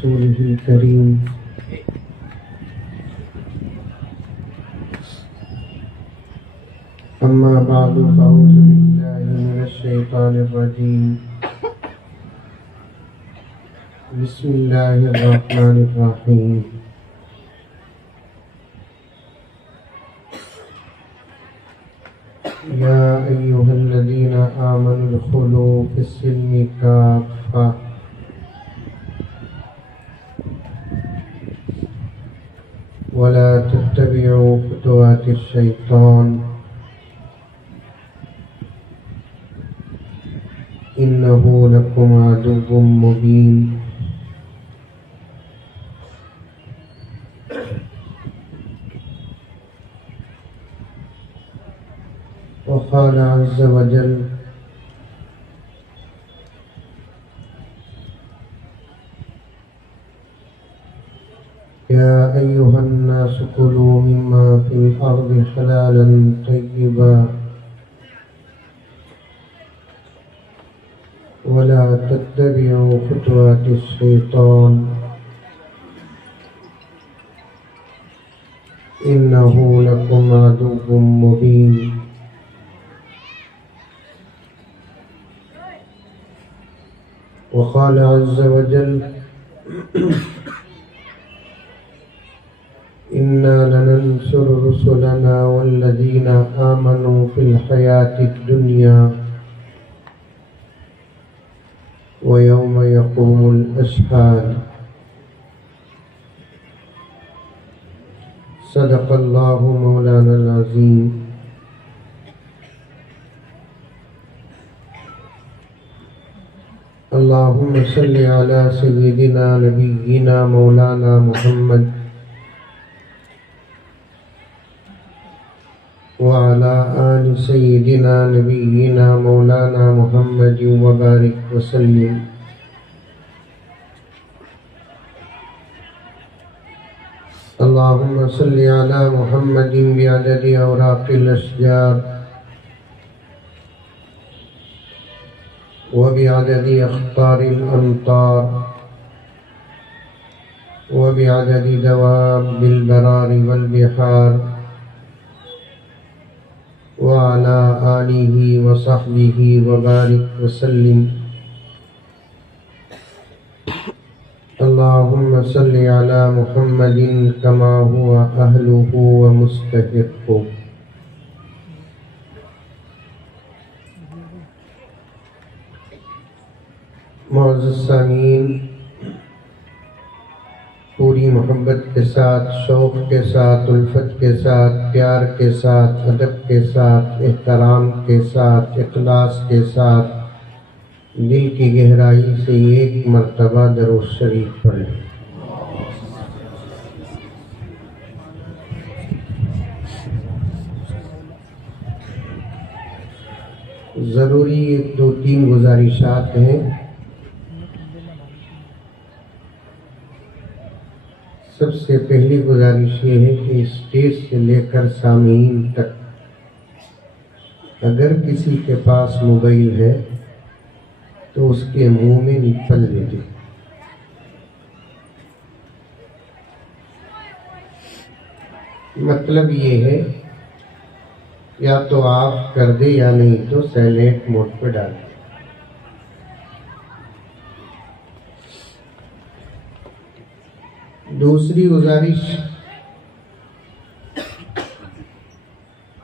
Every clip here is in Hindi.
रसूलिहिल करीम। अम्मा बादु फ़अऊज़ु बिल्लाहि मिनश शैतानिर रजीम। बिस्मिल्लाहिर रहमानिर रहीम। या अय्युहल्लज़ीना आमनु उदखुलू फिस्सिल्मि काफ़्फ़ा वला तत्तबिउ खुतुवातिश शैतान इन्नहु लकुम अदुव्वुम मुबीन। वक़ाल अज़्ज़ वजल या अय्युहन्नासु कुलू मिम्मा फ़िल अर्दि हलालन तय्यिबा वला तत्तबिउ खुतुवातिश शैतान इन्नहु लकुम अदुव्वुम मुबीन। वक़ाल अज़्ज़ वजल इन्ना लनंसुरु रुसुलना वल्लज़ीना आमनू फ़िल हयातिद दुनिया व यौम यक़ूमुल अशहाद। सदक़ल्लाहु मौलानाल अज़ीम। अल्लाहुम्मा सल्लि अला सय्यिदिना नबिय्यिना मौलाना मुहम्मद व अला आलि सय्यिदिना नबिय्यिना मौलाना मुहम्मद व बारिक व सल्लिम। अल्लाहुम्मा सल्लि अला मुहम्मदिन बिअददि औराक़िल अशजार व बिअददि अख़तारिल अमतार व बिअददि दवाबिल बरारि वल बिहार व अला आलिहि व सहबिहि व बारिक व सल्लिम। अल्लाहुम्मा सल्लि अला मुहम्मदिन कमा हुवा अहलुहु व मुस्तहिक़्क़ु। मुअज़्ज़ज़ सामीन, पूरी मोहब्बत के साथ, शौक़ के साथ, उल्फत के साथ, प्यार के साथ, अदब के साथ, एहतराम के साथ, इख़लास के साथ दिल की गहराई से एक मर्तबा दरूद शरीफ पढ़ें। ज़रूरी एक दो तीन गुजारिशात हैं। सबसे पहली गुजारिश ये है कि स्टेज से लेकर सामीन तक अगर किसी के पास मोबाइल है तो उसके मुंह में निप्पल दे दे। मतलब ये है या तो आप कर दे या नहीं तो साइलेंट मोड पर डाल दे। दूसरी गुजारिश,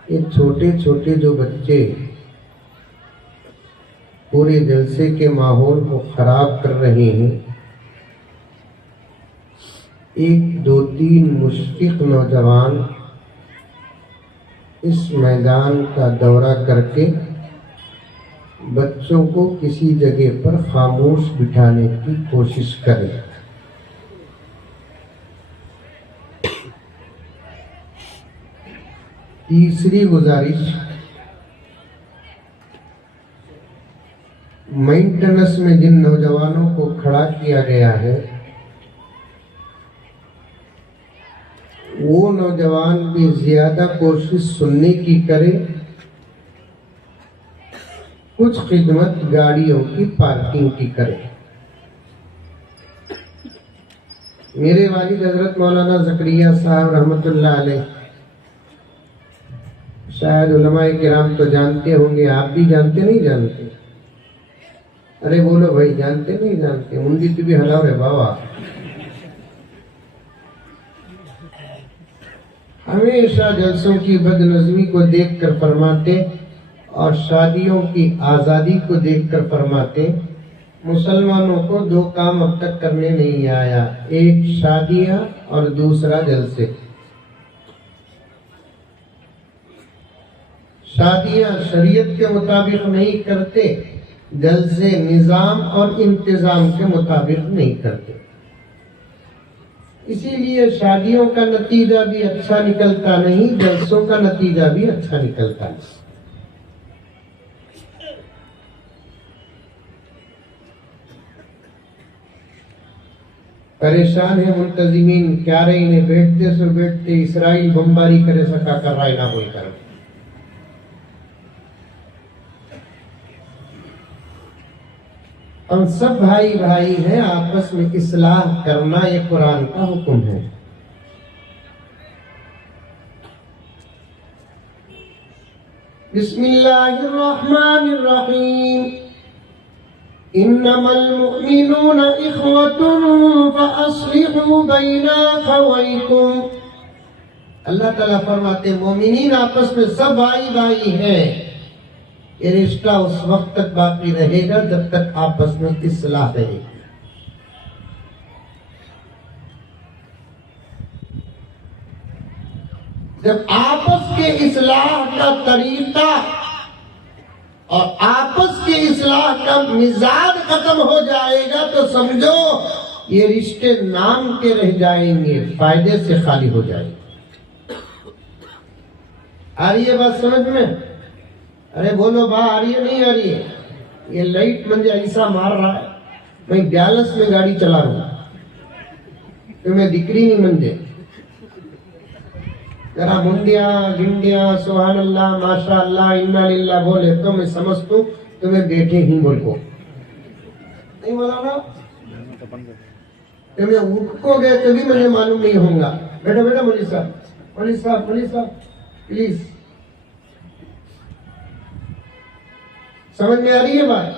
ये छोटे छोटे जो बच्चे पूरे जलसे के माहौल को खराब कर रहे हैं, एक दो तीन मुश्किल नौजवान इस मैदान का दौरा करके बच्चों को किसी जगह पर खामोश बिठाने की कोशिश करें। तीसरी गुजारिश, मेंटेनेंस में जिन नौजवानों को खड़ा किया गया है वो नौजवान भी ज्यादा कोशिश सुनने की करे, कुछ खिदमत गाड़ियों की पार्किंग की करे। मेरे वालिद हजरत मौलाना जकरिया साहब रहमतुल्लाह अलैह, शायद उलमाए किराम तो जानते होंगे, आप भी जानते नहीं जानते? अरे बोलो भाई, जानते नहीं जानते? उनकी तो भी हलाव है बाबा। हमेशा जलसों की बदनज़मी को देखकर फरमाते और शादियों की आज़ादी को देखकर फरमाते, मुसलमानों को दो काम अब तक करने नहीं आया, एक शादियां और दूसरा जलसे। शादियां शरीयत के मुताबिक नहीं करते, जलसे निजाम और इंतजाम के मुताबिक नहीं करते। इसीलिए शादियों का नतीजा भी अच्छा निकलता नहीं, जलसों का नतीजा भी अच्छा निकलता नहीं। परेशान है मुंतजिमीन, क्या रही ने बैठते सो बैठते इसराइल बमबारी करे सका कर रहा ना बोलकर। हम सब भाई भाई हैं, आपस में इस्लाह करना ये कुरान का हुक्म है। बिस्मिल्लाहिर्रहमानिर्रहीम। इन्नमल मुमिनूना इख्वतुन फअस्लिहू बैना अखवैकुम। अल्लाह ताला फरमाते मोमिनीन आपस में सब भाई भाई हैं। ये रिश्ता उस वक्त तक बाकी रहेगा जब तक आपस में इस्लाह रहेगी। जब आपस के इस्लाह का तरीका और आपस के इस्लाह का मिजाज खत्म हो जाएगा तो समझो ये रिश्ते नाम के रह जाएंगे, फायदे से खाली हो जाएंगे। आ रही है बात समझ में? अरे बोलो बा, आ रही है नहीं आ रही है? ये लाइट मुझे ऐसा मार रहा है, मैं ब्यालस में गाड़ी चला रहा हूं, तुम्हें दिख रही नहीं मंजे। जरा मुंडिया गिंडिया सुभान अल्लाह माशा अल्लाह इन्ना लिल्लाह बोले तो मैं समझतू तुम्हें बैठे ही बोलो नहीं बोला ना, तुम्हें उठ गए तभी मुझे मालूम नहीं होगा। बेटा बेटा मौलवी साहब प्लीज, समझ में आ रही है बात?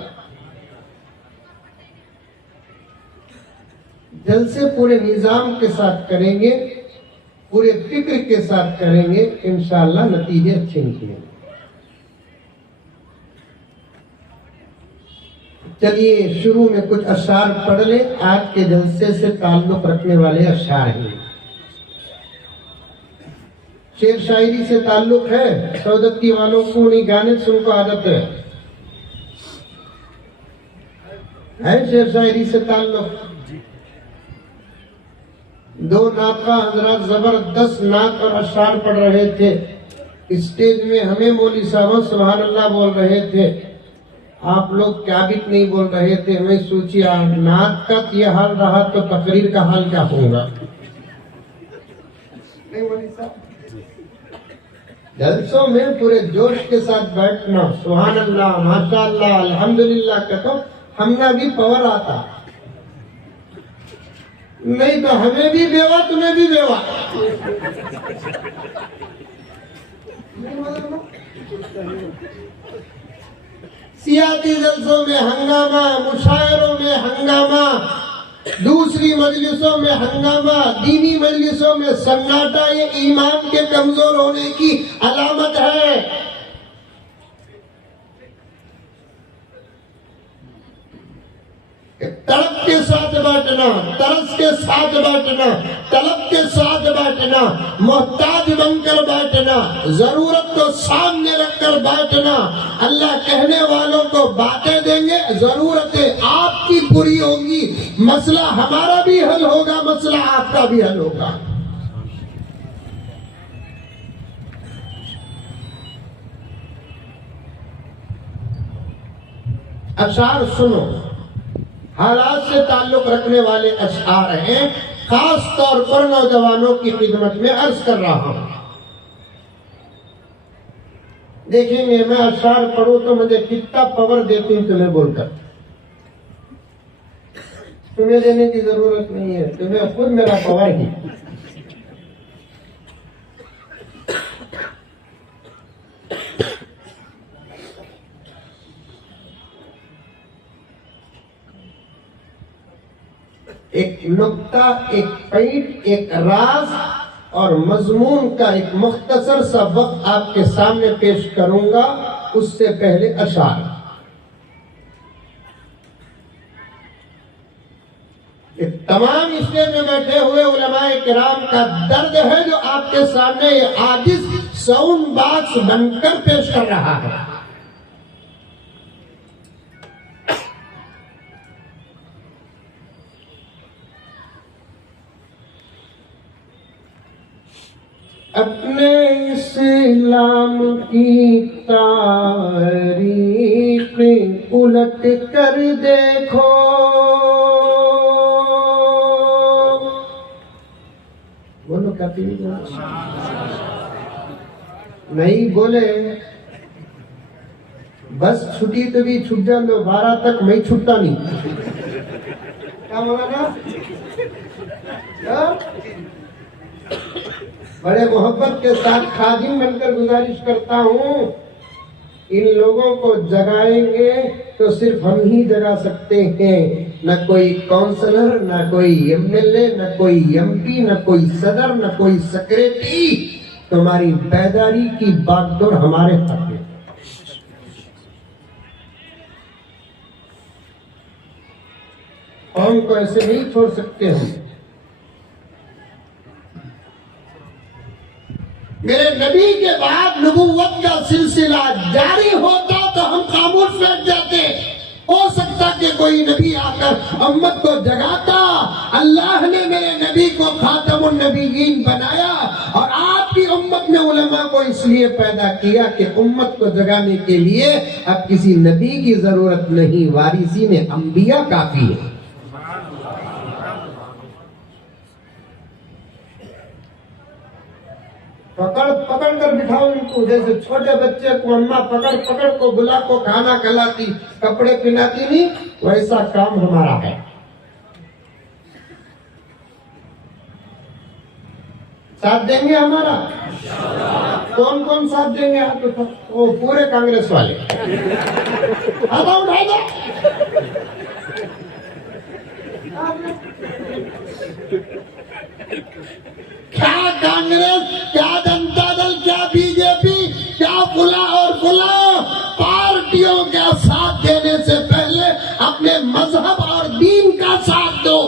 जलसे पूरे निजाम के साथ करेंगे, पूरे फिक्र के साथ करेंगे, इंशाअल्लाह नतीजे अच्छे निकलेंगे। चलिए शुरू में कुछ अशार पढ़ ले, आज के जलसे से ताल्लुक रखने वाले अशार हैं। शेर शायरी से ताल्लुक है, सौदत्ती वालों को उन्हीं गाने सुन को आदत है शेर शायरी से ताल्लुक। दो नाका हजरत जबरदस्त नाक और अशार पढ़ रहे थे, स्टेज में हमें मौलवी साहब सुभान अल्लाह बोल रहे थे, आप लोग क्या भी नहीं बोल रहे थे। हमें सोचिए नाक का यह हाल रहा तो तकरीर का हाल क्या होगा? नहीं मौलवी साहब, जलसों में पूरे जोश के साथ बैठना, सुभान अल्लाह माशा अल्लाह अल्हम्दुलिल्लाह कहते हमने भी पावर आता, नहीं तो हमें भी बेवा तुम्हें भी बेवा। सियासी जलसों में हंगामा, मुशायरों में हंगामा, दूसरी मजलिसों में हंगामा, दीनी मजलिसों में सन्नाटा, ये ईमान के कमजोर होने की अलामत है। तड़प के साथ बैठना, तरस के साथ बैठना, तलब के साथ बैठना, मोहताज बनकर बैठना, जरूरत को सामने रखकर बैठना। अल्लाह कहने वालों को बातें देंगे, जरूरतें आपकी पूरी होंगी, मसला हमारा भी हल होगा, मसला आपका भी हल होगा। अशार सुनो, हालात से ताल्लुक रखने वाले अशआर हैं, खास तौर पर नौजवानों की खिदमत में अर्ज कर रहा हूं। देखेंगे मैं अशआर पढ़ूं तो मुझे कितना पावर देती हूं तुम्हें बोलकर। तुम्हें देने की जरूरत नहीं है, तुम्हें खुद मेरा पावर ही। एक नुक्ता, एक पॉइंट, एक राज और मजमून का एक मुख्तसर सा वक्त आपके सामने पेश करूंगा। उससे पहले अशार। तमाम स्टेज में बैठे हुए उलमाए किराम का दर्द है जो आपके सामने ये आजिज साउंड बॉक्स बनकर पेश कर रहा है। अपने इस्लाम की तारीख उलट कर देखो, बोलो कभी नहीं बोले बस छुट्टी तो भी छूट जा लो 12 तक, मैं छूटता नहीं। क्या बोला ना? बड़े मोहब्बत के साथ खादिम बनकर गुजारिश करता हूँ, इन लोगों को जगाएंगे तो सिर्फ हम ही जगा सकते हैं। न कोई काउंसलर, न कोई एमएलए, न कोई एमपी, न कोई सदर, न कोई सेक्रेटरी। तुम्हारी बेदारी की बागडोर हमारे हाथ में। कौम को ऐसे नहीं छोड़ सकते हम। मेरे नबी के बाद नबूवत का सिलसिला जारी होता तो हम खामोश बैठ जाते। हो सकता कि कोई नबी आकर उम्मत को जगाता। अल्लाह ने मेरे नबी को खातमुन नबीयीन बनाया और आपकी उम्मत में उलमा को इसलिए पैदा किया कि उम्मत को जगाने के लिए अब किसी नबी की जरूरत नहीं, वारिसी में अंबिया काफी है। पकड़ पकड़ कर बिठाओ इनको, जैसे छोटे बच्चे को अम्मा पकड़ पकड़ को बुला को खाना खिलाती, कपड़े पहनाती नहीं, वैसा काम हमारा है। साथ देंगे हमारा? कौन कौन साथ देंगे? आप तो वो पूरे कांग्रेस वाले। उठा दो। क्या कांग्रेस, क्या जनता दल, क्या बीजेपी, क्या फुला और फुला, पार्टियों का साथ देने से पहले अपने मजहब और दीन का साथ दो।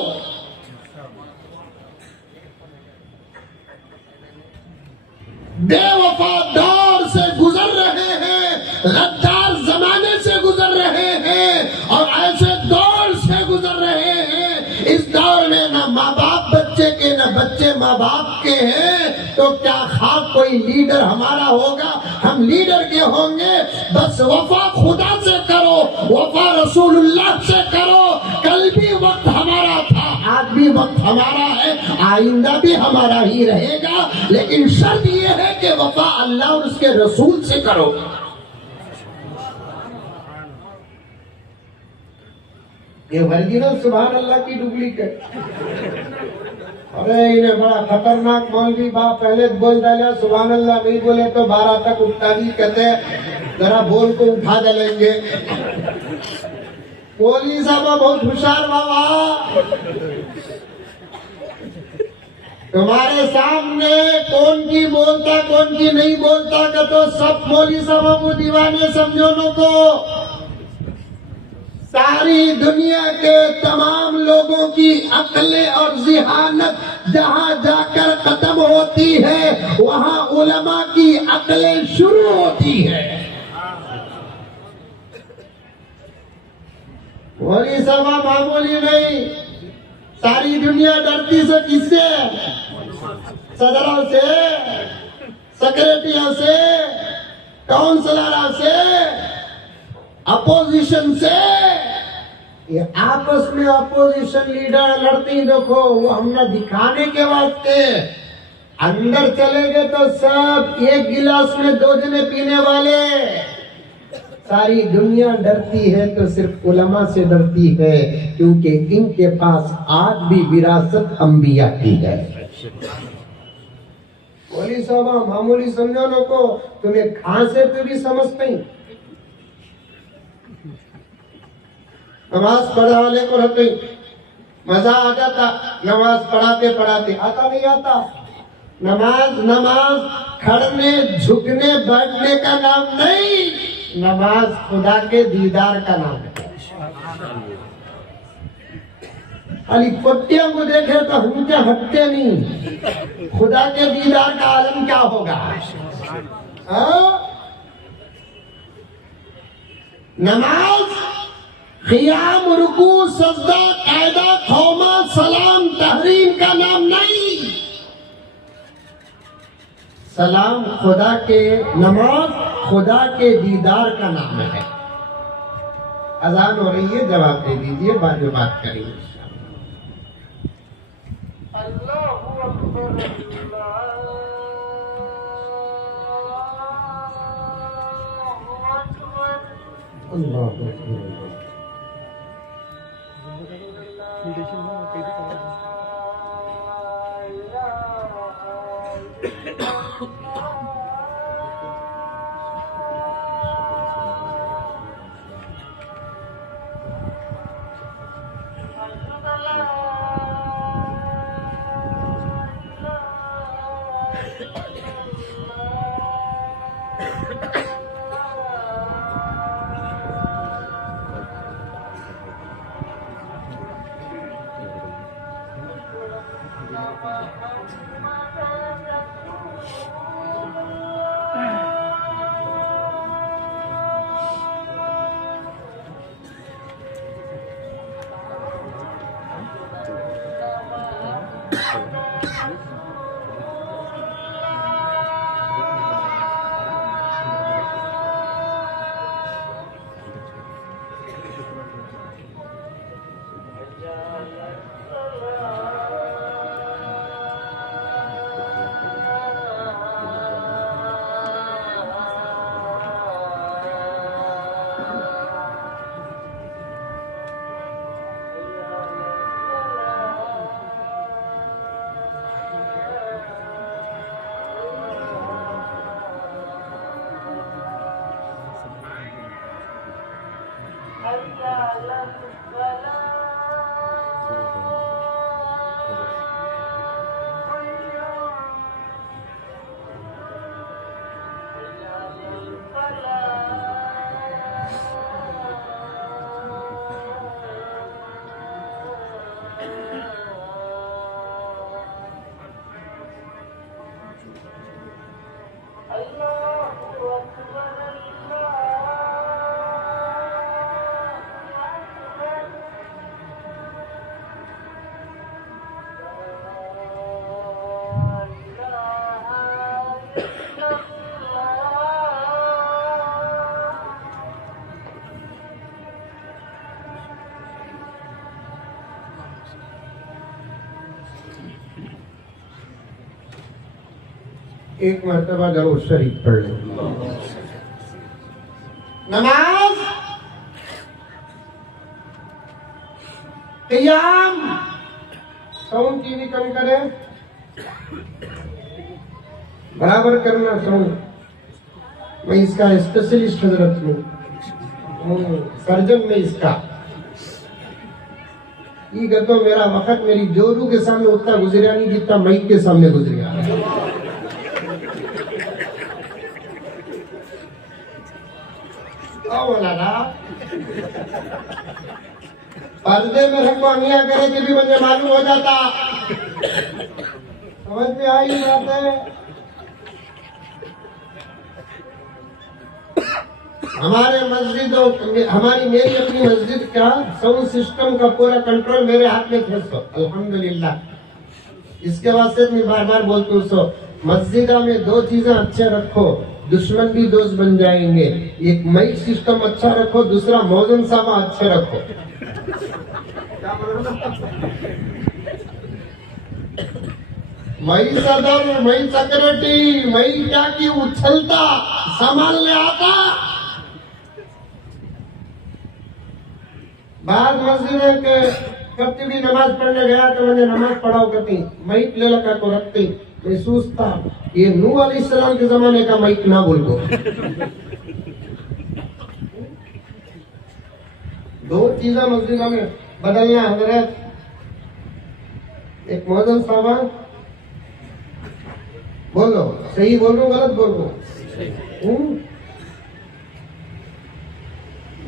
बेवफा दौर से गुजर रहे हैं, गद्दार जमाने से गुजर रहे हैं और ऐसे दौर से गुजर रहे हैं। इस दौर में न माँ बाप बच्चे के, न बच्चे माँ बाप के हैं, तो क्या खाक कोई लीडर हमारा होगा? हम लीडर के होंगे। बस वफा खुदा से करो, वफा रसूलुल्लाह से करो। कल भी वक्त हमारा था, आज भी वक्त हमारा है, आइंदा भी हमारा ही रहेगा। लेकिन शर्त यह है कि वफा अल्लाह और उसके रसूल से करो। ये ओरिजिनल सुभान अल्लाह की डुप्लीकेट। अरे इन्हें बड़ा खतरनाक मौलवी बाप पहले बोल डाला सुभान अल्लाह, नहीं बोले तो 12 तक उठता नहीं। कहते जरा बोल को उठा डालेंगे। मौलवी साहब बहुत होशियार बाबा, तुम्हारे सामने कौन की बोलता कौन की नहीं बोलता का तो सब मौलवी साहब को दीवाने समझो लो को। सारी दुनिया के तमाम लोगों की अक्लें और जिहानत जहां जाकर खत्म होती है, वहां उलमा की अक्लें शुरू होती है। मौलवी साहब मामूली नहीं, सारी दुनिया डरती से किससे? सदरों से, सेक्रेटरियों से, काउंसलरों से, अपोजिशन से। ये आपस में अपोजिशन लीडर लड़ती देखो, वो हमने दिखाने के वास्ते। अंदर चले गए तो सब एक गिलास में 2 जने पीने वाले। सारी दुनिया डरती है तो सिर्फ उलमा से डरती है, क्योंकि इनके पास आज भी विरासत अंबिया की है। मौलवी साहब मामूली समझो नो को, तुम्हें खांसे तो भी समझते ही। नमाज पढ़ा वाले को रहते मजा आ जाता, नमाज पढ़ाते पढ़ाते आता नहीं आता। नमाज खड़ने झुकने बैठने का नाम नहीं, नमाज खुदा के दीदार का नाम है। अली कुत्तियों को देखे तो हम क्या हटते नहीं, खुदा के दीदार का आलम क्या होगा। नमाज क़ियाम रुकू सजदा कायदा खौमा सलाम तहरीम का नाम नहीं, सलाम खुदा के, नमाज खुदा के दीदार का नाम है। अजान हो रही है, जवाब दे दीजिए, बाद में बात करेंगे। एक मर्तबा जरूर शरीफ पढ़ लें। नमाज क़ियाम, साउंड की भी कम करें, बराबर करना साउंड। मैं इसका स्पेशलिस्ट हजरत हूँ, सर्जन में इसका। ये तो मेरा वक्त मेरी जोरू के सामने उतना गुजरिया नहीं जितना मई के सामने गुजरिया। पर्दे में रखवानिया करे कि भी मुझे मालूम हो जाता। समझ में आई बात है। हमारे मस्जिदों, हमारी मेरी अपनी मस्जिद का साउंड सिस्टम का पूरा कंट्रोल मेरे हाथ में थे। अल्हम्दुलिल्लाह। इसके वास्ते मैं बार बार बोलती हूँ, मस्जिदा में दो चीजें अच्छे रखो, दुश्मन भी दोस्त बन जाएंगे। एक माइक सिस्टम अच्छा रखो, दूसरा मौजन सामा अच्छे रखो। मई सदर, मई सेक्रेटरी, मई क्या की उछलता संभालने आता। बाद मस्जिद में के कभी भी नमाज पढ़ने गया तो मैंने नमाज पढ़ाओ करती माइक ले लगा को रखती महसूस था ये नूह अलैहिस्सलाम के जमाने का माइक ना बोल को दो चीजें मस्जिद में बदलना हजरत एक मौजन साहब बोलो सही बोल रहा हूँ गलत बोल रहा हूँ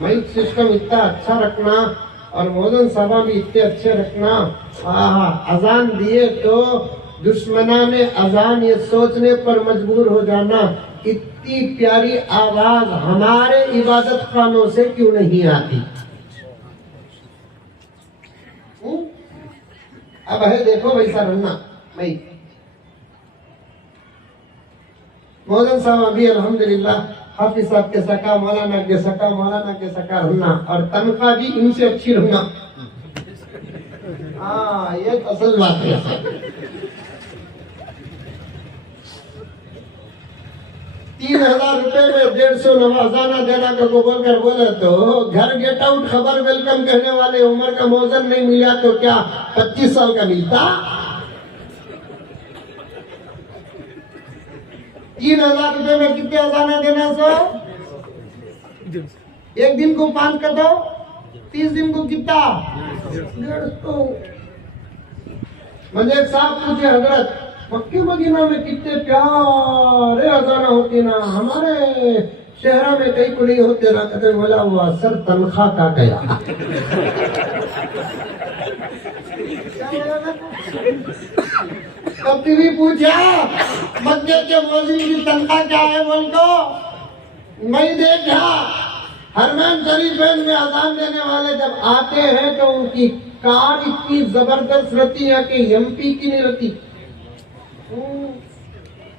माइक सिस्टम इतना अच्छा रखना और मौजन सभा भी इतने अच्छे रखना अजान दिए तो दुश्मना ने अजान ये सोचने पर मजबूर हो जाना इतनी प्यारी आवाज हमारे इबादत खानों से क्यों नहीं आती। अब है देखो वैसा रहना भाई मौजन साहब अभी अल्हम्दुलिल्लाह हाफिज साहब के सका मौलाना के सका रहना और तनख्वाह भी इनसे अच्छी रहना। हाँ ये तो असल बात है। 3,000 रुपए में 150 नवाजाना देना को बोलकर बोले तो घर गेट आउट खबर वेलकम कहने वाले उम्र का मौजन नहीं मिला तो क्या 25 साल का मिलता। 3,000 रुपए में कितने अजाना देना सो एक दिन को 5 कर दो 30 दिन को कितना 150। मुझे एक साहब पूछे हजरत मक्के मदीना में कितने प्यारे अजाना होते ना हमारे शहर में कहीं को नहीं होते ना कहते बोला हुआ सर तनख्वाह का गया। कभी भी पूछा मक्के के मौजिन की तनख्वाह क्या है बोल को नहीं देखा। हरमैन शरीफ में अजान देने वाले जब आते हैं तो उनकी कार इतनी जबरदस्त रहती है कि एमपी की नहीं रहती।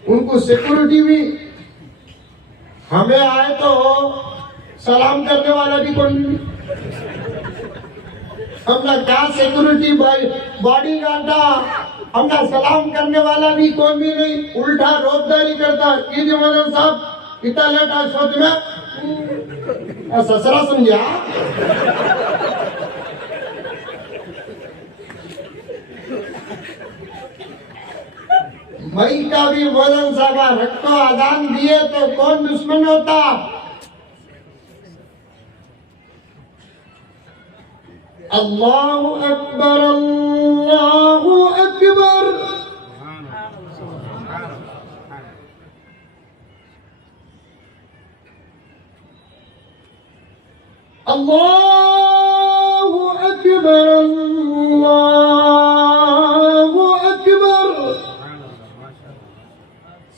उनको सिक्योरिटी भी हमें आए तो सलाम करने वाला भी कोई नहीं। हमने क्या सिक्योरिटी बॉडी गार्ड हमने सलाम करने वाला भी कोई भी नहीं उल्टा रोजगारी करता कि मदन साहब इतना लेट आज सोच में ससरा समझा। मई का भी मदन साहब रखो आजान दिए तो कौन दुश्मन होता। अल्लाहु अकबर अल्लाहु अकबर। अल्लाहु अकबर अल्लाहु अकबर।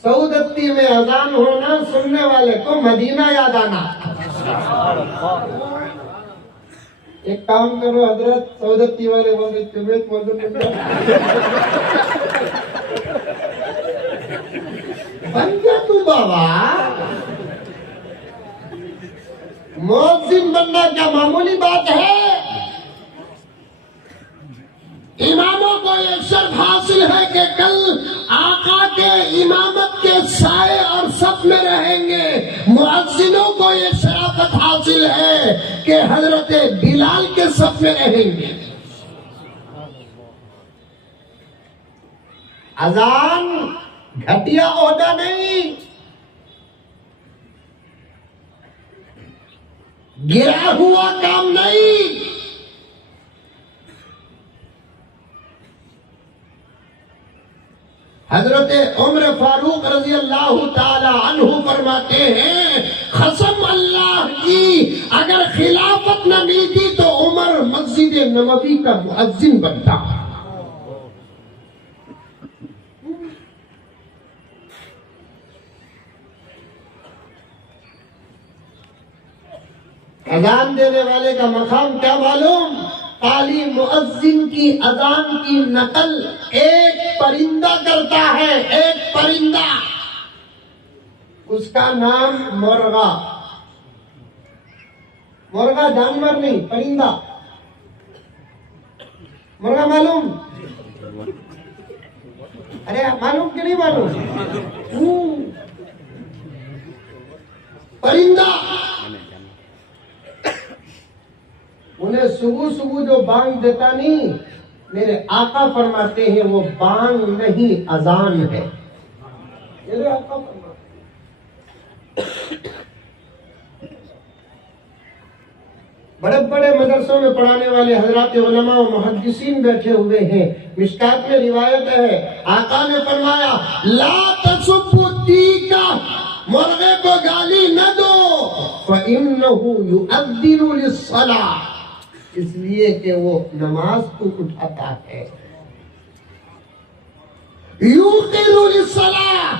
सऊदत्ती में अजान होना सुनने वाले को मदीना याद आना। एक काम करो हजरत सऊदत्ती वाले बोले तुम्हें बन गया तू बाबा। मुअज्जिन बनना क्या मामूली बात है। इमामों को ये शर्फ हासिल है कि कल आका के इमामत के साए और सफ में रहेंगे। मुअज्जिनों को ये शराफत हासिल है कि हजरत बिलाल के सफ में रहेंगे। अजान घटिया ओहदा नहीं, गिरा हुआ काम नहीं। हजरत उमर फारूक रजी अल्लाह ताला अन्हु फरमाते हैं कसम अल्लाह की अगर खिलाफत न मिलती तो उमर मस्जिद नबवी का मुअज्जिन बनता। अजान देने वाले का मकाम क्या मालूम। ताली मुअज्जिन की अजान की नकल एक परिंदा करता है। एक परिंदा उसका नाम मुर्गा। मुर्गा जानवर नहीं परिंदा। मुर्गा मालूम। अरे मालूम कि नहीं मालूम। परिंदा उन्हें सुबह सुबह जो बांग देता नहीं, मेरे आका फरमाते हैं वो बांग नहीं अजान है। मेरे आका फरमाते बड़े बड़े मदरसों में पढ़ाने वाले हजरात उलमा और मुहद्दिसीन बैठे हुए हैं। मिशकात में रिवायत है, आका ने फरमाया ला तसुब्बु तीका, मुर्गे को गाली न दो, फइन्नहु युअद्दिनु लिस्सलाह, इसलिए कि वो नमाज को उठाता है। युक़िज़ु लिस्सलाह,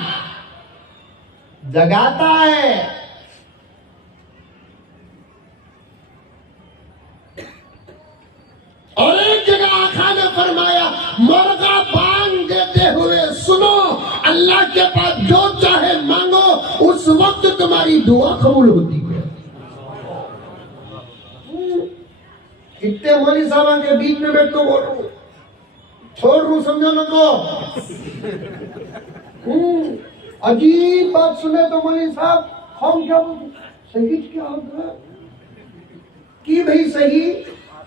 जगाता है। और एक जगह आका ने फरमाया मुर्गा बांग देते हुए सुनो, अल्लाह के पास जो चाहे मांगो, उस वक्त तुम्हारी दुआ कबूल होती है। इतने मौलवी साहब के बीच में बैठ तो बोल रहा हूं, छोड़ रू समझो न को। अजीब बात सुने तो मौलवी साहब हम क्या बोलते, सही क्या होता है कि भाई सही,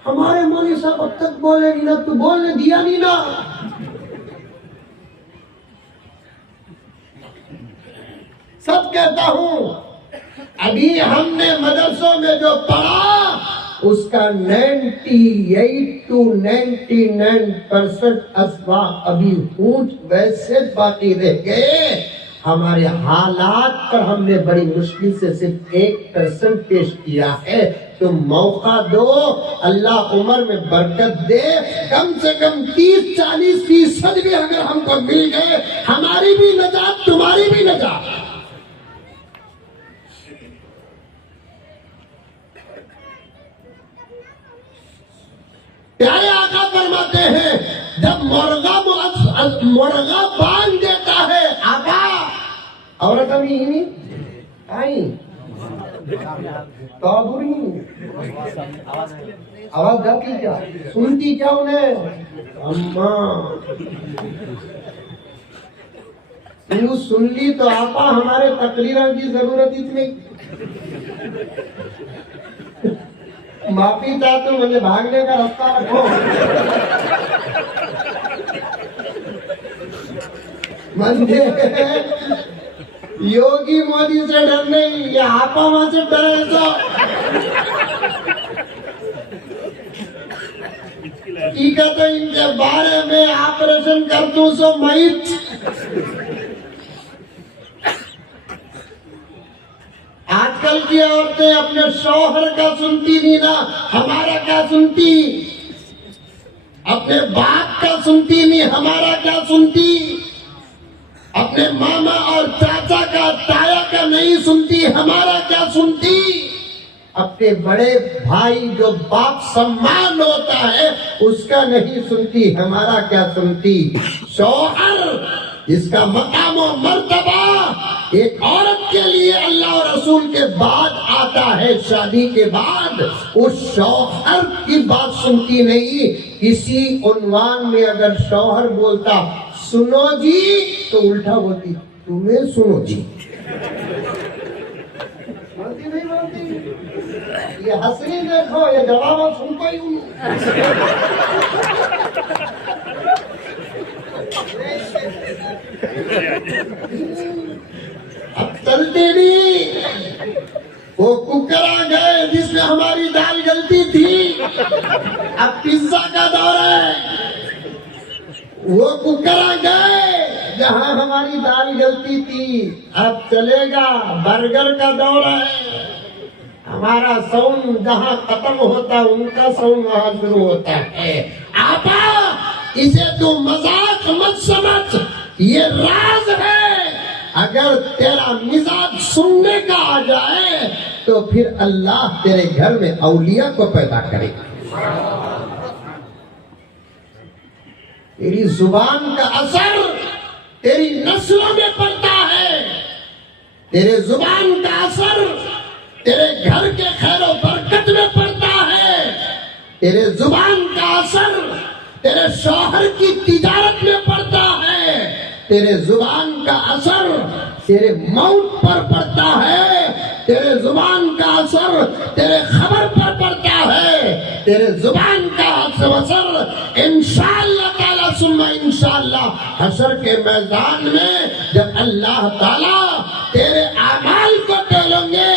हमारे मौलवी साहब अब तक बोले नहीं ना, तू बोलने दिया नहीं ना। सब कहता हूं, अभी हमने मदरसों में जो पढ़ा उसका 98 to 99% असबाब अभी पूछ वैसे बाकी रह गए। हमारे हालात पर हमने बड़ी मुश्किल से सिर्फ 1% पेश किया है। तो मौका दो, अल्लाह उम्र में बरकत दे, कम से कम 30-40% भी अगर हमको मिल गए, हमारी भी नजात तुम्हारी भी नजात। प्यारे आका फरमाते हैं जब मुर्गा बांध देता है, आका औरत अभी नहीं आई तो आवाज जाती क्या, सुनती क्या उन्हें, अम्मा तू सुन ली तो आपा हमारे तकरीरों की जरूरत इतनी। माफी था तो मुझे भागने का रास्ता रखो। मंदिर योगी मोदी से डर नहीं, ये आपा वहां से डरे तो ठीक है। तो इनके बारे में ऑपरेशन कर दूं सो मैच। आजकल की औरतें अपने शौहर का सुनती नहीं ना, हमारा क्या सुनती, अपने बाप का सुनती नहीं, हमारा क्या सुनती, अपने मामा और चाचा का ताया का नहीं सुनती, हमारा क्या सुनती, अपने बड़े भाई जो बाप सम्मान होता है उसका नहीं सुनती, हमारा क्या सुनती। शौहर जिसका मकाम और मर्तबा एक औरत के लिए अल्लाह और रसूल के बाद आता है, शादी के बाद, उस शौहर की बात सुनती नहीं। किसी उन्वान में अगर शौहर बोलता सुनो जी तो उल्टा बोलती तुम्हें सुनो जी। बोलती नहीं बोलती, ये हंसनी देखो, ये जवाब सुनता ही हूँ। अब चलते नहीं, वो कुकर आ गए जिसमें हमारी दाल गलती थी, अब पिज्जा का दौर है। वो कुकर आ गए जहां हमारी दाल गलती थी, अब चलेगा बर्गर का दौर है। हमारा साउंड जहां खत्म होता उनका साउंड वहां शुरू होता है। आपा इसे तू मजाक मत समझ, ये राज है। अगर तेरा मिजाज सुनने का आ जाए तो फिर अल्लाह तेरे घर में औलिया को पैदा करेगा। तेरी जुबान का असर तेरी नस्लों में पड़ता है, तेरे जुबान का असर तेरे घर के खैरो बरकत में पड़ता है, तेरे जुबान का असर तेरे शौहर की तिजारत में पड़ता है, तेरे जुबान का असर तेरे मौत पर पड़ता है, तेरे जुबान का असर तेरे खबर पर पड़ता है, तेरे जुबान का असर इंशाअल्लाह ताला सुम्मा इंशाअल्लाह हशर के मैदान में जब अल्लाह ताला तेरे आमाल को तोलेंगे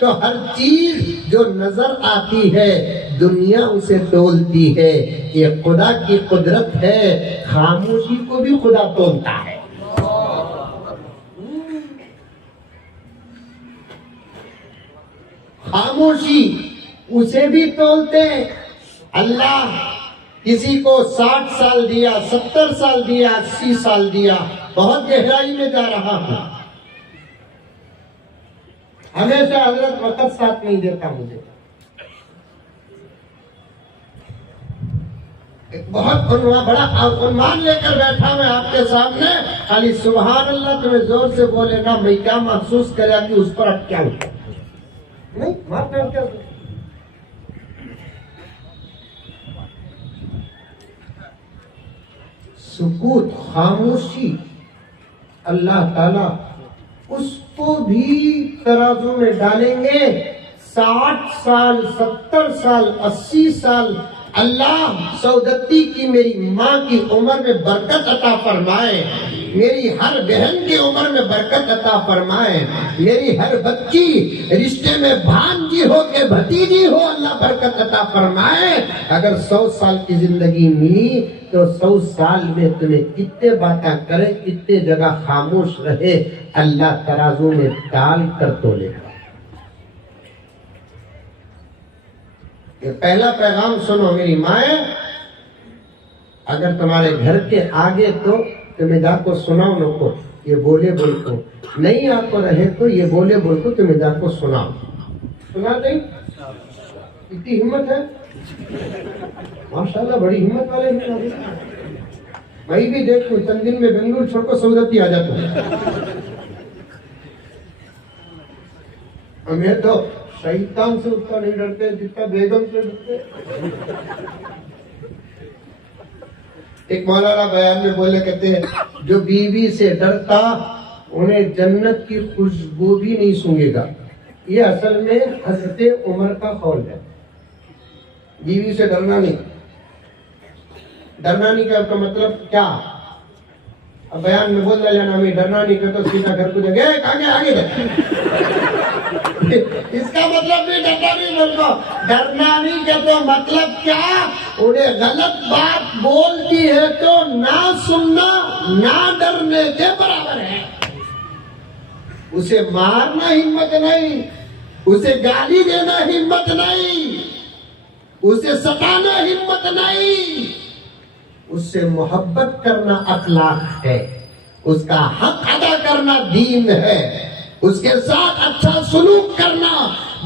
तो हर चीज जो नजर आती है दुनिया उसे तोलती है। ये खुदा की कुदरत है, खामोशी को भी खुदा तोलता है। खामोशी उसे भी तोलते हैं। अल्लाह किसी को 60 साल दिया, 70 साल दिया, 80 साल दिया, बहुत गहराई में जा रहा हूं। हमेशा हजरत वक्त साथ नहीं देता मुझे। एक बहुत बड़ा उन्मान लेकर बैठा मैं आपके सामने, खाली सुभान अल्लाह तुम्हें जोर से बोले ना, मैं क्या महसूस करा कि उस पर अटका नहीं मारना क्या। सुकूत, खामोशी, अल्लाह ताला उसको भी तराजू में डालेंगे। 60 साल, 70 साल, 80 साल अल्लाह सौदत्ती की मेरी माँ की उम्र में बरकत अता फरमाए, मेरी हर बहन की उम्र में बरकत अता फरमाए, मेरी हर बच्ची रिश्ते में भांजी हो के भतीजी हो, अल्लाह बरकत अता फरमाए। अगर 100 साल की जिंदगी मिली तो 100 साल में तुम्हें कितने बातें करे, कितने जगह खामोश रहे, अल्लाह तराजू में डाल कर तोलेगा। ये पहला पैगाम सुनो मेरी माए, अगर तुम्हारे घर के आगे तो तुम्हें जाको सुनाओ नको, ये बोले बोल को नहीं आपको रहे तो ये बोले बोल को तुम्हें जाको सुनाओ। सुना नहीं? इतनी हिम्मत है माशाल्लाह, बड़ी हिम्मत वाले हैं। मैं भी देखूं चंद दिन में बेंगलुरु छोड़ को सौदत्ती आ जाता हूँ। हमें तो शैतान से उतना नहीं डरते जितना बेगम से डरते। एक मौलाना बयान में बोले, कहते हैं जो बीवी से डरता उन्हें जन्नत की खुशबू भी नहीं सूंघेगा। ये असल में हजरत उमर का कौल है। बीवी से डरना नहीं, डरना नहीं का मतलब क्या? अब बयान में बोल जाना हमें डरना नहीं कर तो सीधा घर को जाके आगे आगे इसका मतलब भी डरना नहीं, बोलो डरना नहीं का तो मतलब क्या? उन्हें गलत बात बोलती है तो ना सुनना ना डरने के बराबर है। उसे मारना हिम्मत नहीं, उसे गाली देना हिम्मत नहीं, उसे सताना हिम्मत नहीं, उससे मोहब्बत करना अखलाक है, उसका हक अदा करना दीन है, उसके साथ अच्छा सुलूक करना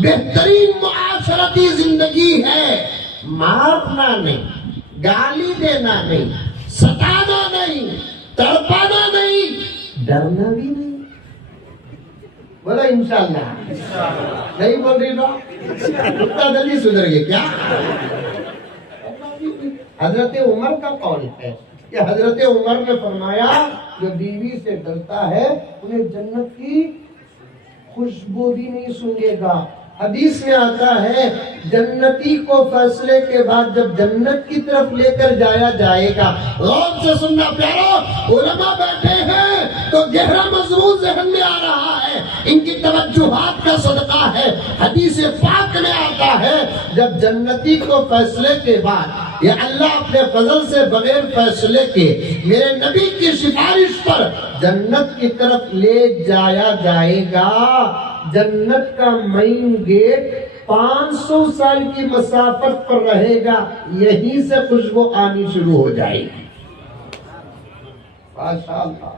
बेहतरीन मुआशरती जिंदगी है। मारना नहीं, गाली देना नहीं, सताना नहीं, तड़पाना नहीं, डरना भी नहीं। बोला इंशाल्लाह नहीं बोल रही ना, उतना जल्दी सुधर गए क्या? हजरत उमर का कौल है कि हजरत उमर ने फरमाया जो बीवी से डरता है उन्हें जन्नत की खुशबू भी नहीं सूंघेगा। हदीस में आता है जन्नती को फैसले के बाद जब जन्नत की तरफ लेकर जाया जाएगा, गौर से सुनना प्यारो, उलमा बैठे हैं तो गहरा मजमून ज़हन में आ रहा है, इनकी तवज्जुहात का सदका है। हदीस पाक में आता है जब जन्नती को फैसले के बाद ये अल्लाह अपने फजल से बगैर फैसले के मेरे नबी की सिफारिश पर जन्नत की तरफ ले जाया जाएगा, जन्नत का मेन गेट 500 साल की मसाफत पर रहेगा, यहीं से खुशबू आनी शुरू हो जाएगी। माशाअल्लाह,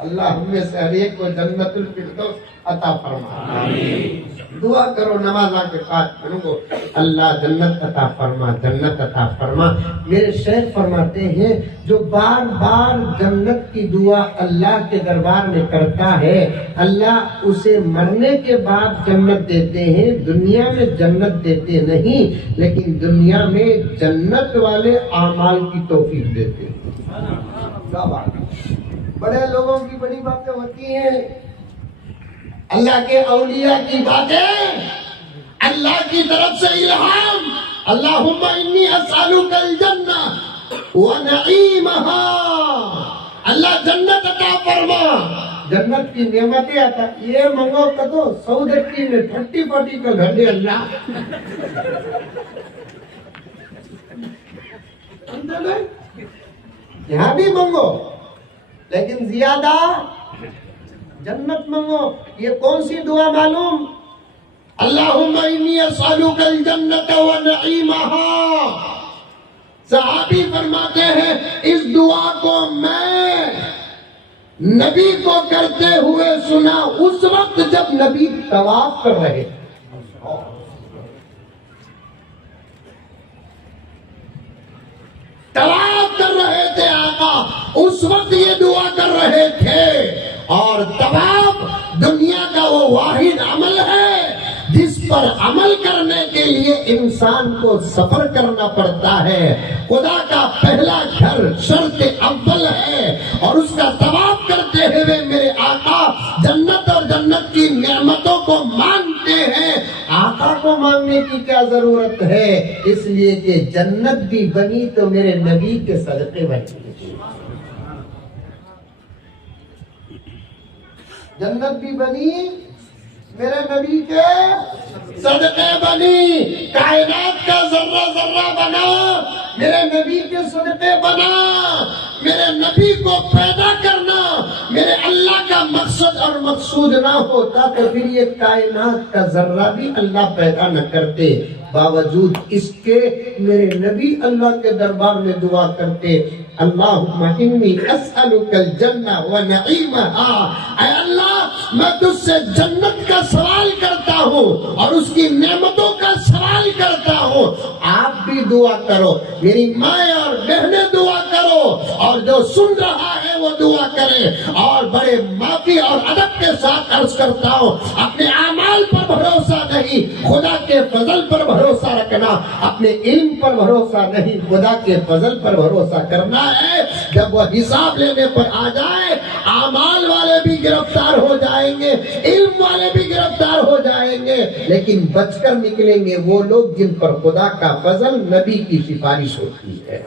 अल्लाह हमें से हर एक को जन्नतुल फिरदौस अता फरमा। आमीन। दुआ करो नमाज के बाद उनको अल्लाह जन्नत अता फरमा, जन्नत अता फरमा। मेरे शेख फरमाते हैं जो बार बार जन्नत की दुआ अल्लाह के दरबार में करता है, अल्लाह उसे मरने के बाद जन्नत देते हैं, दुनिया में जन्नत देते नहीं, लेकिन दुनिया में जन्नत वाले आमाल की तौफीक देते हैं। बड़े लोगों की बड़ी बातें होती हैं, अल्लाह के औलिया की बातें, अल्लाह की तरफ से इल्हाम अल्लाहुम्मा इन्नी अस्अलुकल जन्नह व नईमहा, अल्लाह जन्नत अता फरमा, जन्नत की नेमतें आता। ये मंगो कदो 100 में 30-40 का घर दे अल्लाह। यहाँ भी मंगो लेकिन ज्यादा जन्नत मंगो। ये कौन सी दुआ मालूम? अल्लाहुम्मा इन्नी अस्अलुकल जन्नत व नईमहा। सहाबी फरमाते हैं इस दुआ को मैं नबी को करते हुए सुना उस वक्त जब नबी तवाफ कर रहे थे। तवाफ कर रहे थे आका, उस वक्त ये दुआ कर रहे थे। और तवाफ दुनिया का वो वाहिद अमल है जिस पर अमल करने के लिए इंसान को सफर करना पड़ता है। खुदा का पहला घर शर्त अव्वल है और उसका तवाफ करते हुए मेरे आका जन्नत और जन्नत की नेमतों को मांगते हैं। आका को मांगने की क्या जरूरत है? इसलिए कि जन्नत भी बनी तो मेरे नबी के सदके बनी। जन्नत भी बनी मेरे नबी के सदके बनी। कायनात का जर्रा जर्रा बना मेरे नबी के सदके बना। मेरे नबी को पैदा करना मेरे अल्लाह का मकसद और मकसूद ना होता तो फिर ये कायनात का जर्रा भी अल्लाह पैदा न करते। बावजूद इसके मेरे नबी अल्लाह के दरबार में दुआ करते, अल्लाहुम्मा इन्नी अस्अलुकल जन्नह व नईमहा। ऐ अल्लाह मैं तुझसे जन्नत का सवाल करता हूँ और उसकी नेमतों का सवाल करता हूँ। आप भी दुआ करो, मेरी माँ और बहनें दुआ करो और जो सुन रहा है वो दुआ करे। और बड़े माफी और अदब के साथ अर्ज करता हूँ, अपने आमाल पर भरोसा नहीं खुदा के फजल पर भरोसा रखना। अपने इल्म पर भरोसा नहीं खुदा के फजल पर भरोसा करना है। जब वह हिसाब लेने पर आ जाए आमाल वाले भी गिरफ्तार हो जाएंगे, इल्म वाले भी गिरफ्तार हो जाएंगे, लेकिन बचकर निकलेंगे वो लोग जिन पर खुदा का फजल नबी की सिफारिश होती है।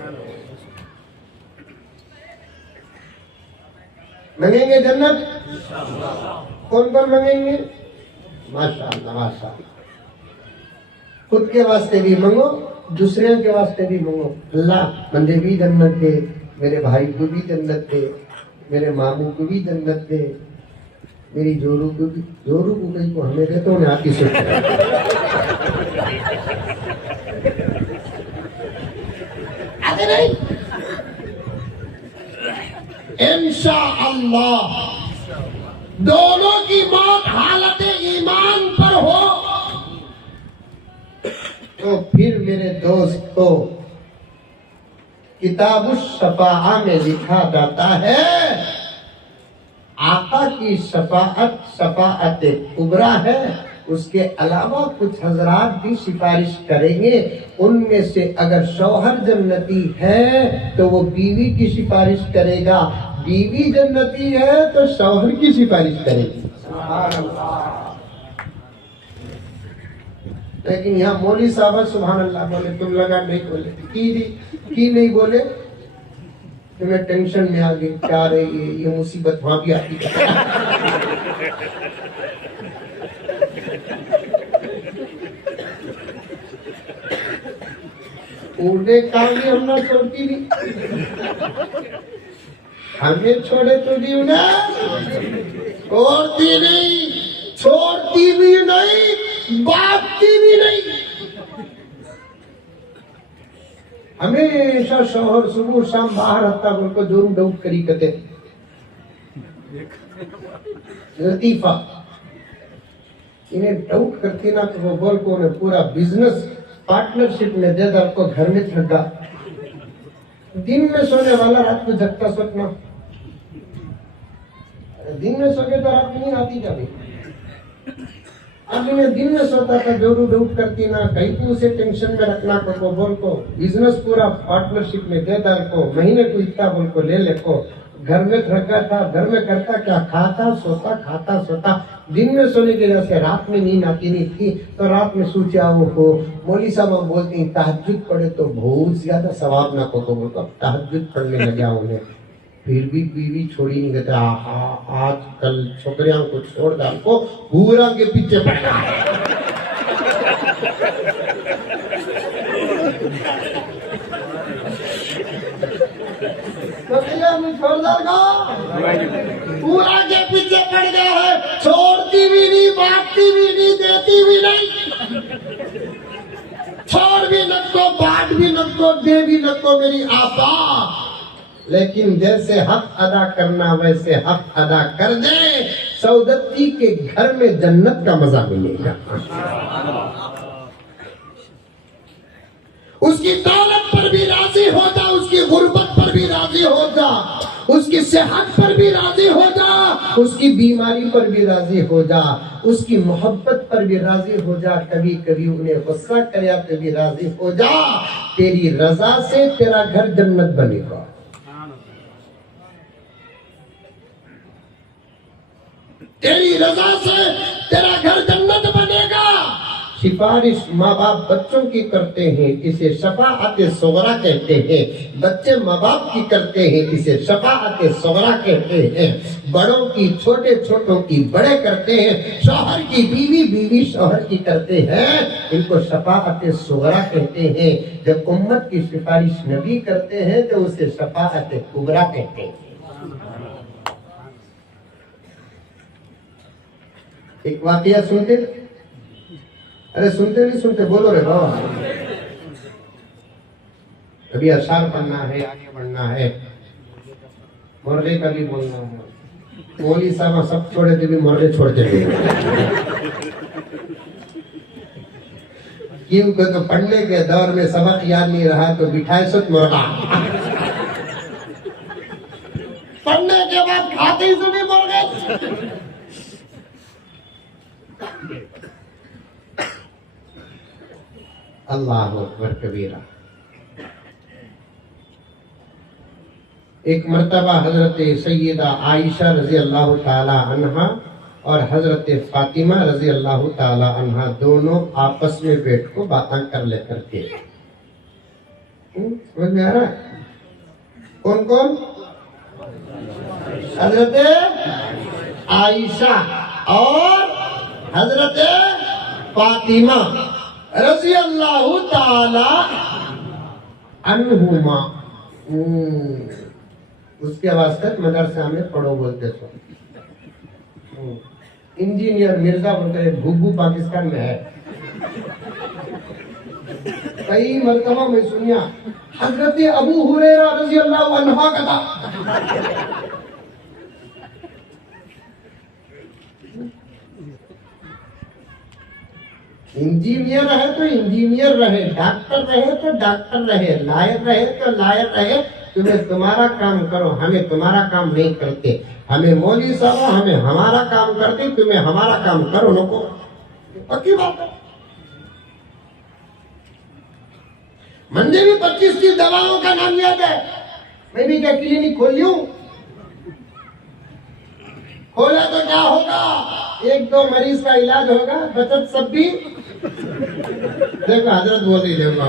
मांगेंगे जन्नत? कौन कौन मांगेंगे? माशाअल्लाह माशाअल्लाह। खुद के वास्ते भी मांगो, दूसरे के वास्ते भी मांगो। अल्लाह मुझे भी जन्नत दे, मेरे भाई को भी जन्नत दे, मेरे मामू को भी जन्नत दे, मेरी जोरू को भी। जोरू को कहीं को हमें देते हो आती से आते नहीं। इंशाअल्लाह दोनों की मौत हालत ईमान पर हो तो फिर मेरे दोस्त को किताबुश शफाअत में लिखा जाता है आका की शफाअत शफाअत कुबरा है। उसके अलावा कुछ हजरात भी सिफारिश करेंगे। उनमें से अगर शौहर जन्नती है तो वो बीवी की सिफारिश करेगा, बीवी जन्नती है तो शौहर की सिफारिश करेगी। लेकिन यहाँ मौली साहब सुभान अल्लाह बोले, तुम लगा नहीं बोले, की नहीं बोले, तुम्हें टेंशन में आ गई। क्या रही ये मुसीबत वहां भी आती है। उड़े काम भी हम ना छोड़ती नहीं, हमें छोड़े तो भी उन्हें छोड़ती नहीं, छोड़ती भी नहीं, बांटती भी नहीं। हमेशा शोहर सुबह शाम बाहर रहता उनको जरूर डाउट करी करते लतीफा इन्हें डाउट करती ना तो वो बोल को उन्हें पूरा बिजनेस पार्टनरशिप में दे दर को घर में ठगा। दिन में सोने वाला रात को जगता सोचना, दिन में सोने तो रात नहीं आती क्या भाई। अब इन्हें दिन में सोता था जरूर डाउट करती ना, कहीं को उसे टेंशन में रखना को बोल को बिजनेस पूरा पार्टनरशिप में दे दर को, महीने को इतना बोल को ले ले को घर में रखा था, घर में करता क्या, खाता सोता खाता सोता। दिन में सोने की वजह से रात में नींद आती नहीं थी, तो रात में सोचा वो मौली साहब हम बोलते हैं तहज्जुद पढ़े तो बहुत ज्यादा सवाब ना को, तो तहज्जुद पढ़ने लगा उन्हें। फिर भी बीवी छोड़ी नहीं कहते आजकल छोकरियों को छोड़ डाल को पूरा के पीछे पड़ा है। तो भैया पूरा के पीछे पड़ गया है, छोड़ती भी नहीं, बांटती भी नहीं, देती भी नहीं। छोड़ भी नको, बांट भी नको, दे भी नको मेरी आपा, लेकिन जैसे हक अदा करना वैसे हक अदा कर दे, सौदत्ती के घर में जन्नत का मजा मिलेगा। उसकी दौलत पर भी राजी हो जा, उसकी गुर्बत पर भी राजी हो जा, उसकी सेहत पर भी राजी हो जा, उसकी बीमारी पर भी राजी हो जा, उसकी मोहब्बत पर भी राजी हो जा, कभी कभी उन्हें गुस्सा करे तो भी राजी हो जा। तेरी रजा से तेरा घर जन्नत बनेगा। तेरी रजा से तेरा घर जन्नत बनेगा। सिफारिश माँ बाप बच्चों की करते हैं, इसे शफाअते सुगरा कहते हैं। बच्चे माँ बाप की करते हैं, इसे शफाअते सुगरा कहते हैं। बड़ों की छोटे, छोटों की बड़े करते हैं। शौहर की बीवी, बीवी शौहर की करते हैं, इनको शफाअते सुगरा कहते हैं। जब उम्मत की सिफारिश नबी करते हैं तो उसे शफाअते कुबरा कहते हैं। एक वाकया सुनते, अरे सुनते नहीं सुनते, बोलो रे बाबा। कभी अशार पढ़ना है, आगे बढ़ना है, मुर्गे का भी बोलना है। मौली साहब सब छोड़े थे भी मुर्गे छोड़ते थे। क्योंकि तो पढ़ने के दौर में सबक याद नहीं रहा तो बिठाए सुत मुर्गा। पढ़ने के बाद खाते ही सुनी मुर्गे। अल्लाह अकबर कबीरा। एक मर्तबा हजरत सैयदा आयशा रजी अल्लाह ताला अन्हा और हजरत फातिमा रजी अल्लाह ताला अन्हा दोनों आपस में बैठ को बातें कर लेकर के, समझ में आ रहा है? कौन कौन? हजरत आयशा और हजरत फातिमा रज़ी अल्लाह ताला अन्हुमा। उसके वास्ते मदरसा में पढ़ो बोलते सो। इंजीनियर मिर्जा बोलते भुब्बू पाकिस्तान में है। कई मरतबा में सुनिया हजरत अबू हुरैरा रज़ी अल्लाह अन्हा का था। इंजीनियर है तो इंजीनियर रहे, डॉक्टर रहे तो डॉक्टर रहे, लायर रहे तो लायर रहे। तुम्हें तुम्हारा काम करो, हमें तुम्हारा काम नहीं करते। हमें मौली साहब हमें हमारा काम करते, तुम्हें हमारा काम करो नको। पक्की बात है। मंदिर में 25-30 दवाओं का नाम याद है। मैं भी क्या क्लिनिक खोल लूं? खोला तो क्या होगा, 1-2 मरीज का इलाज होगा, बचत सब भी। देखो हजरत बोल रही देखो,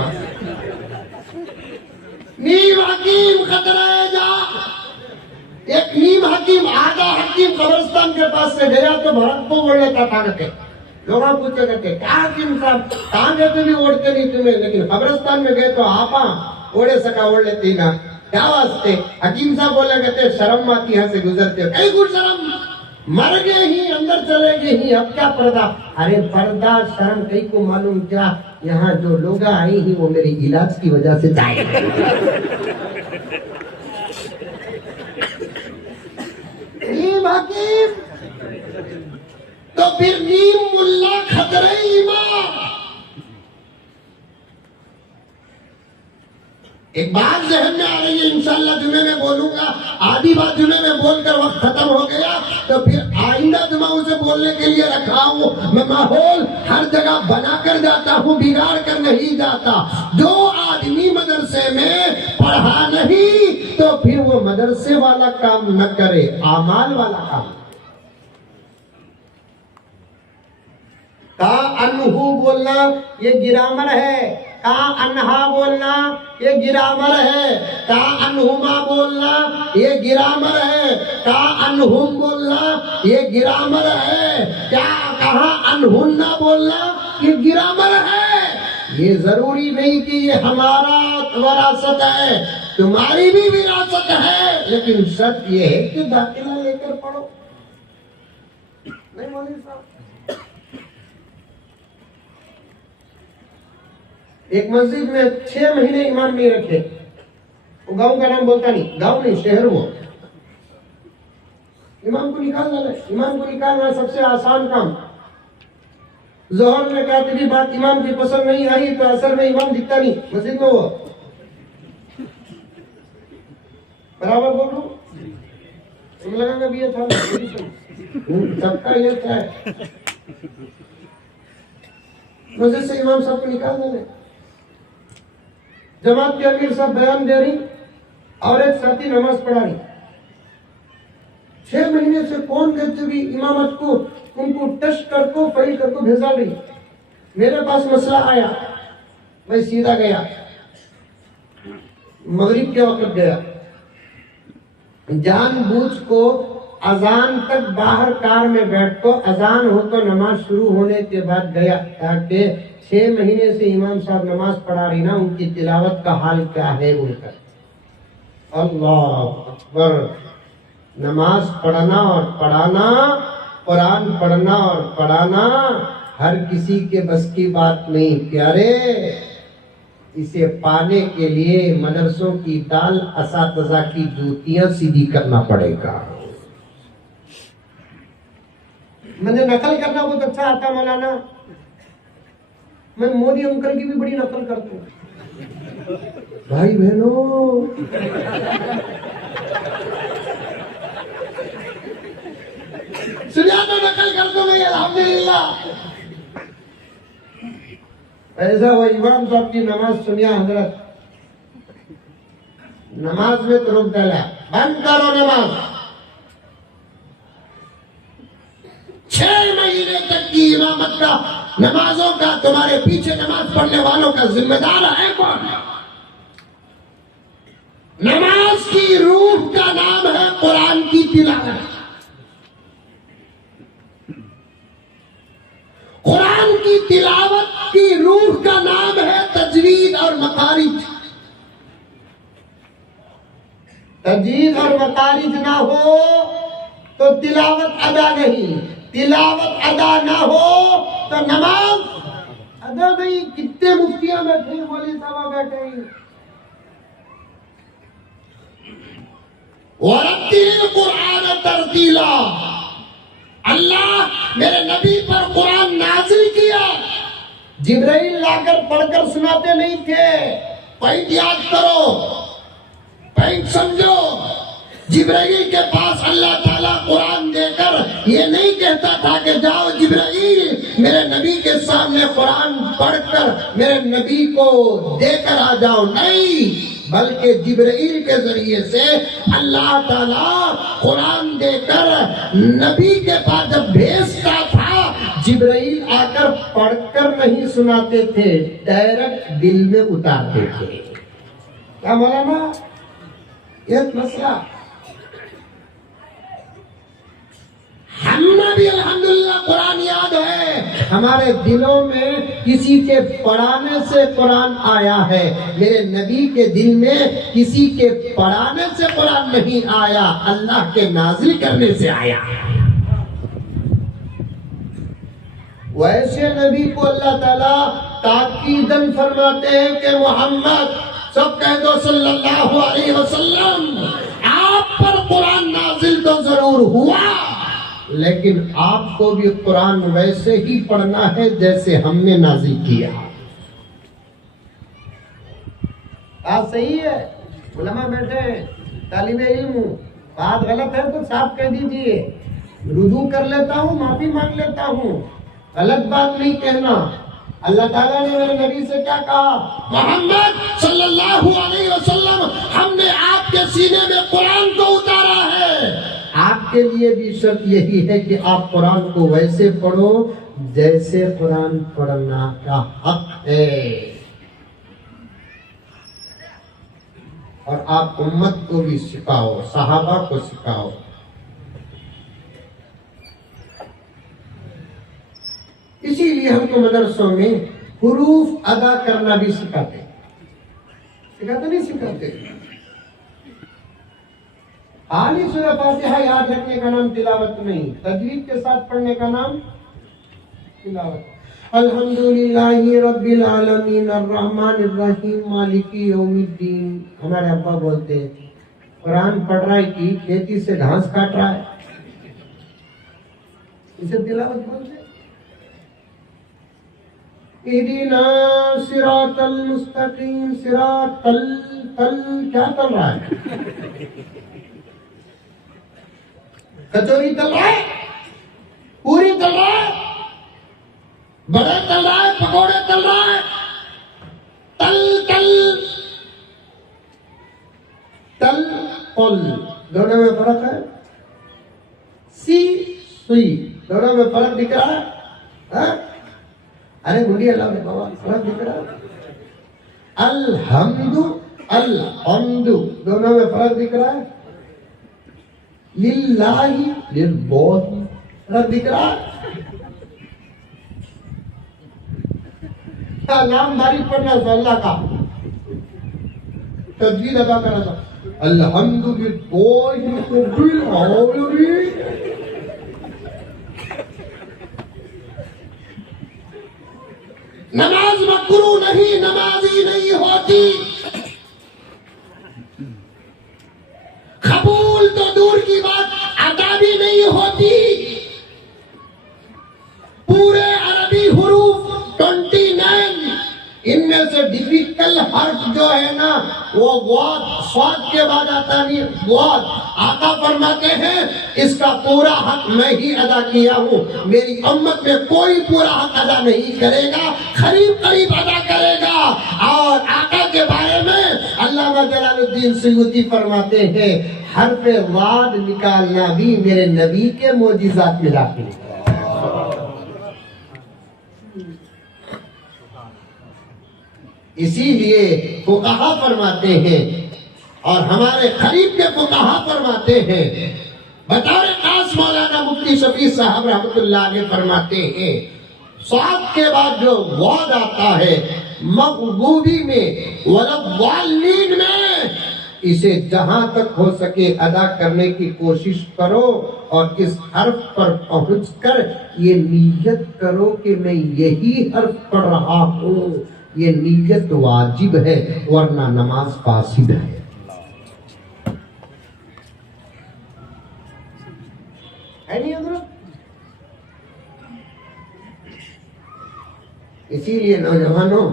नीम हकीम खतरा जा। एक नीम हकीम, आधा हकीम कब्रिस्तान के पास से गया तो भरत को बोल लेता था। लोग पूछे करते क्या हकीम साहब कहाँ गए थे, भी ओढ़ते नहीं तुम्हें, लेकिन कब्रिस्तान में गए तो आपा ओढ़े सका ओढ़ लेती ना, क्या वास्ते? हकीम साहब बोले कहते शर्म आती यहाँ से गुजरते हो। कई गुड़ शर्म, मर गए ही अंदर चले गए ही, अब क्या पर्दा? अरे पर्दा शर्म कई को मालूम क्या, यहाँ जो लोग आई ही वो मेरे इलाज की वजह से जाए। नीम हकीम तो फिर नीम मुल्ला खतरे इमाम। एक बात जहन में आ रही है, इंशाअल्लाह जुमे में बोलूंगा। आधी बात जुमे में बोलकर वक्त खत्म हो गया, तो फिर आइंदा जुमा उसे बोलने के लिए रखा हूँ। मैं माहौल हर जगह बना कर जाता हूँ, बिगाड़ कर नहीं जाता। जो आदमी मदरसे में पढ़ा नहीं तो फिर वो मदरसे वाला काम न करे, आमाल वाला काम। का अनहु बोलना ये गिरामर है, का अनहा बोलना ये गिरामर है, का अनहुमा बोलना ये गिरामर है, का अनहुम बोलना ये गिरामर है, क्या कहा अनहुन्ना बोलना ये गिरामर है। ये जरूरी नहीं कि ये हमारा विरासत है, तुम्हारी भी विरासत है, लेकिन शर्त ये है कि दाखिला लेकर पढ़ो। नहीं मौलवी साहब, एक मस्जिद में 6 महीने इमाम नहीं रखे, वो गांव का नाम बोलता नहीं, गांव नहीं शहर, वो इमाम को निकाल डाला। इमाम को निकालना सबसे आसान काम। जोहर में क्या भी बात इमाम की पसंद नहीं आई तो असर में इमाम दिखता नहीं मस्जिद में, वो बराबर बोल रहा हूं, तुम लगा भी ये था सबका ये था। मस्जिद से इमाम साहब को निकाल देने। जमात के अमीर साहब बयान दे रही और एक साथी नमाज पढ़ा रही। 6 महीने से कौन कहते भी इमामत को उनको टेस्ट करको फाइल करको भेजा रही। मेरे पास मसला आया, मैं सीधा गया, मगरिब के वक्त गया, जानबूझ को अजान तक बाहर कार में बैठ को, अजान हो तो नमाज शुरू होने के बाद गया, ताकि 6 महीने से इमाम साहब नमाज पढ़ा रही ना, उनकी तिलावत का हाल क्या है उनका। अल्लाह अकबर। नमाज पढ़ना और पढ़ाना, कुरान पढ़ना और पढ़ाना हर किसी के बस की बात नहीं प्यारे। इसे पाने के लिए मदरसों की दाल असातिज़ा की जूतियां सीधी करना पड़ेगा। मुझे नकल करना बहुत अच्छा आता मौलाना, मैं मोदी अंकल की भी बड़ी नकल करता हूँ। भाई बहनों, सुनिया तो नकल कर दो भाई, अल्हम्दुलिल्लाह। ऐसा वो इमाम साहब की नमाज सुनिया हजरत, नमाज में तो रोक डाला, बंद करो नमाज। 6 महीने तक की इमामत का, नमाजों का, तुम्हारे पीछे नमाज पढ़ने वालों का जिम्मेदार है कौन? नमाज की रूह का नाम है कुरान की तिलावत। कुरान की तिलावत की रूह का नाम है तजवीद और मकारिज। तजवीद और मकारिज ना हो तो तिलावत अदा नहीं, तिलावत अदा ना हो तो नमाज अदा नहीं। कितने मुफ्तियां बैठे, मौलवी साहब बैठे। वरत्तिल कुरान तरतीला, अल्लाह मेरे नबी पर कुरान नाजिल किया। जिब्राइल लाकर पढ़कर सुनाते नहीं थे। पॉइंट याद करो, पॉइंट समझो। जिब्राइल के पास अल्लाह ताला कुरान देकर ये नहीं कहता था कि जाओ जिब्राइल मेरे नबी के सामने कुरान पढ़कर मेरे नबी को देकर आ जाओ, नहीं, बल्कि जिब्राइल के जरिए से अल्लाह ताला कुरान देकर नबी के पास जब भेजता था, जिब्राइल आकर पढ़कर नहीं सुनाते थे, डायरेक्ट दिल में उतारते थे। क्या मौलाना, यह मसला हमें भी अल्हम्दुलिल्लाह कुरान याद है। हमारे दिलों में किसी के पढ़ाने से कुरान आया है, मेरे नबी के दिल में किसी के पढ़ाने से कुरान नहीं आया, अल्लाह के नाजिल करने से आया। वैसे नबी को अल्लाह ताला ताकीदन फरमाते हैं कि मोहम्मद, सब कह दो सल्लल्लाहु अलैहि वसल्लम, आप पर कुरान नाजिल तो जरूर हुआ, लेकिन आपको भी कुरान वैसे ही पढ़ना है जैसे हमने नाजिल किया। बात सही है, उलमा बैठे हैं, तालिबे इल्म, बात गलत है तो साफ कह दीजिए, रुजू कर लेता हूँ, माफी मांग लेता हूँ, गलत बात नहीं कहना। अल्लाह ताला ने मेरे नबी से क्या कहा? मोहम्मद सल्लल्लाहु अलैहि वसल्लम, हमने आपके सीने में कुरान को उतारा है। आपके लिए भी शर्त यही है कि आप कुरान को वैसे पढ़ो जैसे कुरान पढ़ना का हक है, और आप उम्मत को भी सिखाओ, सहाबा को सिखाओ। इसीलिए हमको मदरसों में हुरूफ अदा करना भी सिखाते नहीं सिखाते। खाली सूरह फातिहा याद रखने का नाम तिलावत नहीं, तजवीद के साथ पढ़ने का नाम तिलावत। अल्हम्दुलिल्लाहि रब्बिल आलमीन अर्रहमानिर रहीम मालिकी यौमिद्दीन। हमारे अब्बा बोलते हैं कुरान पढ़ रहा है कि खेती से घास काट रहा है, इसे तिलावत बोलते हैं। इहदिना सिरातल मुस्तकीम, सिरातल तल क्या तल रहा है? कचौरी तल रहा है, पूरी तल रहा है, बड़े तल रहा है, पकौड़े तल रहा है। तल तल तल पल दोनों में फर्क है। सी सुई दोनों में फर्क दिख रहा है? अरे गुंडी अल्लाह में बाबा फर्क दिख रहा है। अलहम्दु अलहम्दु दोनों में फर्क दिख रहा है। लिल्लाही लिल्लाही फर्क दिख रहा है। नाम बारीक पढ़ना था अल्लाह का, तजवीद अदा करना था। अल्हम्दुलिल्लाह नमाज मकरू नहीं, नमाजी नहीं होती। कबूल तो दूर की बात, अदा भी नहीं होती। पूरे अरबी हुरूफ 29, इनमें से डिफिकल्ट हर्फ जो है ना वो वाद, स्वाद के बाद आता नहीं, वाद। आका फरमाते हैं इसका पूरा हक मैं ही अदा किया हूँ, मेरी उम्मत में कोई पूरा हक अदा नहीं करेगा, करीब करीब अदा करेगा। और आका के बारे में अल्लामा जलालुद्दीन सयूती फरमाते हैं हर्फ वाद निकालना भी मेरे नबी के मोजिज़ात में दाखिल है। इसीलिए फुकाहा फरमाते हैं, और हमारे करीब के फुकाहा फरमाते हैं, बतौर खास मौलाना मुफ्ती शफी साहब रहमतुल्लाह अलैह फरमाते हैं स्वाद के बाद जो वाद आता है मग़लूबी में वलद्दाल्लीन में, इसे जहां तक हो सके अदा करने की कोशिश करो, और इस हर्फ पर पहुंचकर ये नीयत करो कि मैं यही हर्फ पढ़ रहा हूँ। ये नीयत वाजिब है, वरना नमाज फासिद है। नहीं हज़रत? इसीलिए नौजवानों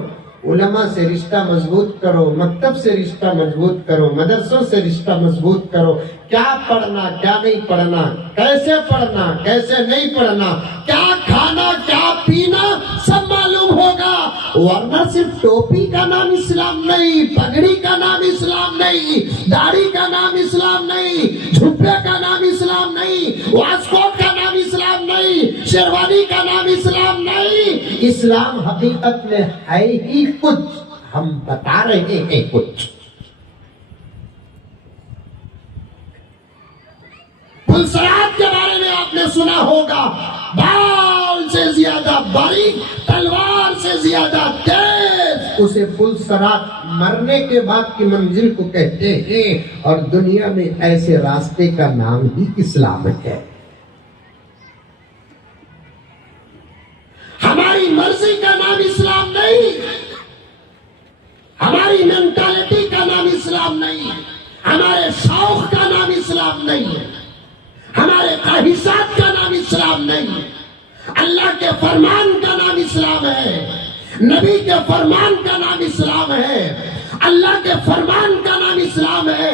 उलमा से रिश्ता मजबूत करो, मकतब से रिश्ता मजबूत करो, मदरसों से रिश्ता मजबूत करो। क्या पढ़ना क्या नहीं पढ़ना, कैसे पढ़ना कैसे नहीं पढ़ना, क्या खाना क्या पीना सब मालूम होगा। वरना सिर्फ टोपी का नाम इस्लाम नहीं, पगड़ी का नाम इस्लाम नहीं, दाढ़ी का नाम इस्लाम नहीं, झुब्बे का नाम इस्लाम नहीं, वास्कोट का नाम इस्लाम नहीं, शेरवानी का नाम इस्लाम नहीं। इस्लाम हकीकत में है ही कुछ, हम बता रहे हैं कुछ। पुलसरात के बारे में आपने सुना होगा, बाल से ज्यादा बारीक, तलवार से ज्यादा तेज, उसे पुलसरात मरने के बाद की मंजिल को कहते हैं। और दुनिया में ऐसे रास्ते का नाम ही इस्लाम है। हमारी मर्जी का नाम इस्लाम नहीं, हमारी मेंटालिटी का नाम इस्लाम नहीं, हमारे शौक का नाम इस्लाम नहीं है, हमारे ख्वाहिशात का नाम इस्लाम नहीं है। अल्लाह के फरमान का नाम इस्लाम है, नबी के फरमान का नाम इस्लाम है, अल्लाह के फरमान का नाम इस्लाम है,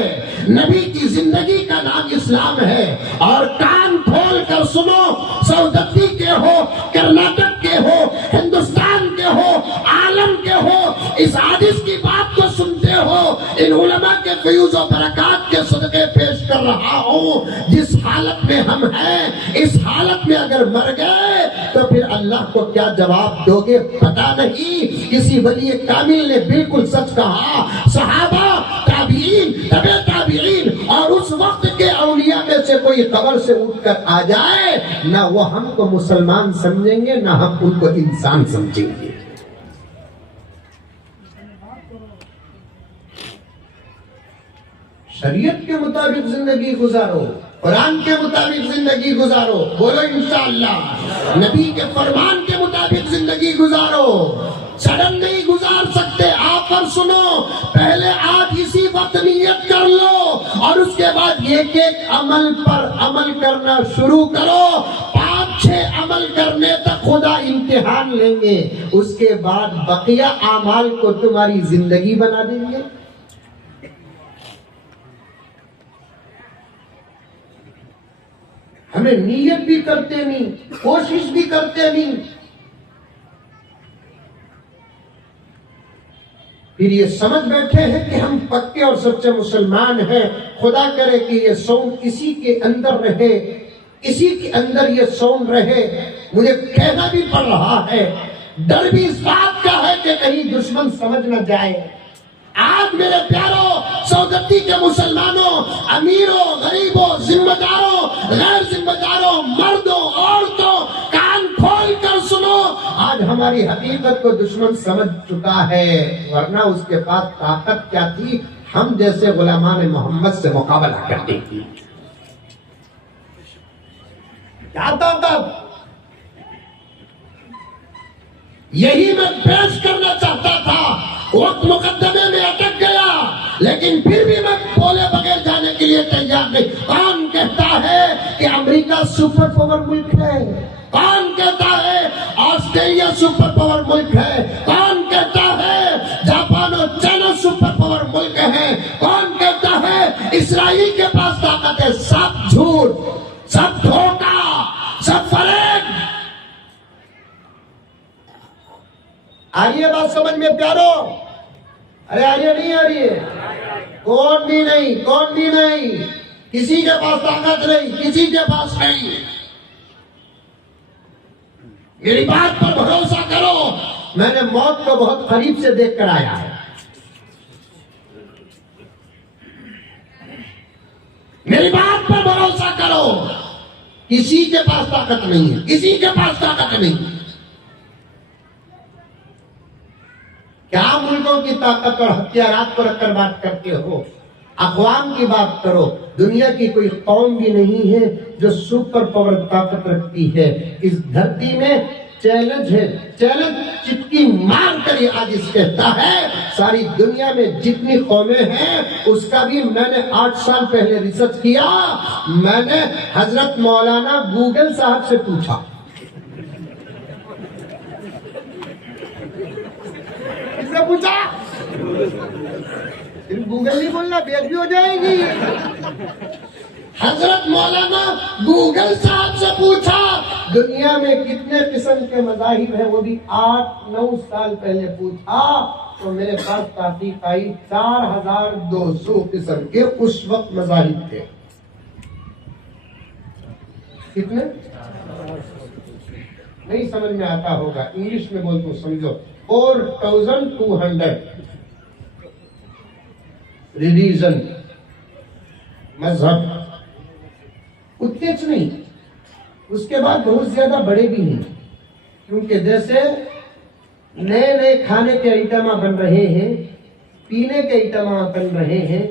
नबी की जिंदगी का नाम इस्लाम है। और कान खोल कर सुनो, सऊदी के हो, कर्नाटक के हो, हिंदुस्तान के हो, आलम के हो, इस हादिस की बात को सुनते हो, इन उलमा के फयूज़ और बरक़ात के सदक़े पेश कर रहा हूँ। जिस हालत में हम हैं, इस हालत में अगर मर गए तो फिर अल्लाह को क्या जवाब दोगे पता नहीं। किसी वली कामिल ने बिल्कुल सच कहा, सहाबा, ताबीईन, तबे ताबीईन और उस वक्त के औलिया में से कोई कब्र से उठकर आ जाए, ना वो हमको मुसलमान समझेंगे ना हम उनको इंसान समझेंगे। शरीयत के मुताबिक जिंदगी गुजारो, कुरान के मुताबिक जिंदगी गुजारो, बोलो इंशाअल्लाह। नबी के फरमान के मुताबिक जिंदगी गुजारो। सडन नहीं गुजार सकते। आप पर सुनो, पहले आज इसी वक्त नियत कर लो और उसके बाद एक एक अमल पर अमल करना शुरू करो। 5-6 अमल करने तक खुदा इम्तिहान लेंगे, उसके बाद बकिया आमाल को तुम्हारी जिंदगी बना देंगे। हमें नियत भी करते नहीं, कोशिश भी करते नहीं, फिर ये समझ बैठे हैं कि हम पक्के और सच्चे मुसलमान हैं। खुदा करे कि ये सौन किसी के अंदर रहे, किसी के अंदर ये सौन रहे। मुझे कहना भी पड़ रहा है, डर भी इस बात का है कि कहीं दुश्मन समझ न जाए। आज मेरे प्यारों, सौगती के मुसलमानों, अमीरों, गरीबों, जिम्मेदारों, गैर जिम्मेदारों, मर्दों, औरतों, कान खोल कर सुनो। आज हमारी हकीकत को दुश्मन समझ चुका है, वरना उसके पास ताकत क्या थी हम जैसे गुलामान मोहम्मद से मुकाबला करने की। क्या ताकत? यही मैं पेश करना चाहता था। वक्त मुकद्दमे में अटक गया, लेकिन फिर भी मैं बोले बगैर जाने के लिए तैयार नहीं। कौन कहता है कि अमेरिका सुपर पावर मुल्क है? कौन कहता है ऑस्ट्रेलिया सुपर पावर मुल्क है? कौन कहता है जापान और चाइना सुपर पावर मुल्क है? कौन कहता है इसराइल के पास ताकत है? सब झूठ, सब धोखा, सब फरेब। आ रही है बात समझ में प्यारो? अरे आ रही है, नहीं आ रही है? कौन भी नहीं, कौन भी नहीं, किसी के पास ताकत नहीं, किसी के पास नहीं। मेरी बात पर भरोसा करो, मैंने मौत को बहुत करीब से देख कर आया है। मेरी बात पर भरोसा करो, किसी के पास ताकत नहीं है, किसी के पास ताकत नहीं। क्या मुल्कों की ताकत और हथियारात को रखकर बात करते हो? अक़वाम की बात करो। दुनिया की कोई कौम भी नहीं है जो सुपर पावर ताकत रखती है। इस धरती में चैलेंज है, चैलेंज चिटकी मार कर आज इस कहता है, सारी दुनिया में जितनी कौमें हैं उसका भी मैंने 8 साल पहले रिसर्च किया। मैंने हजरत मौलाना गूगल साहब से पूछा, पूछा, सिर्फ गूगल नहीं बोलना, बेइज्जती हो जाएगी। हजरत मौलाना गूगल साहब से पूछा दुनिया में कितने किस्म के मज़ाहिब हैं, वो भी 8-9 साल पहले पूछा तो मेरे पास तहकीक आई 4200 किस्म के उस वक्त मज़ाहिब थे। कितने? नहीं समझ में आता होगा, इंग्लिश में बोलते समझो। 4200 रिलीजन, मजहब, उतने नहीं। उसके बाद बहुत ज्यादा बड़े भी हैं, क्योंकि जैसे नए नए खाने के आइटम बन रहे हैं, पीने के आइटम बन रहे हैं,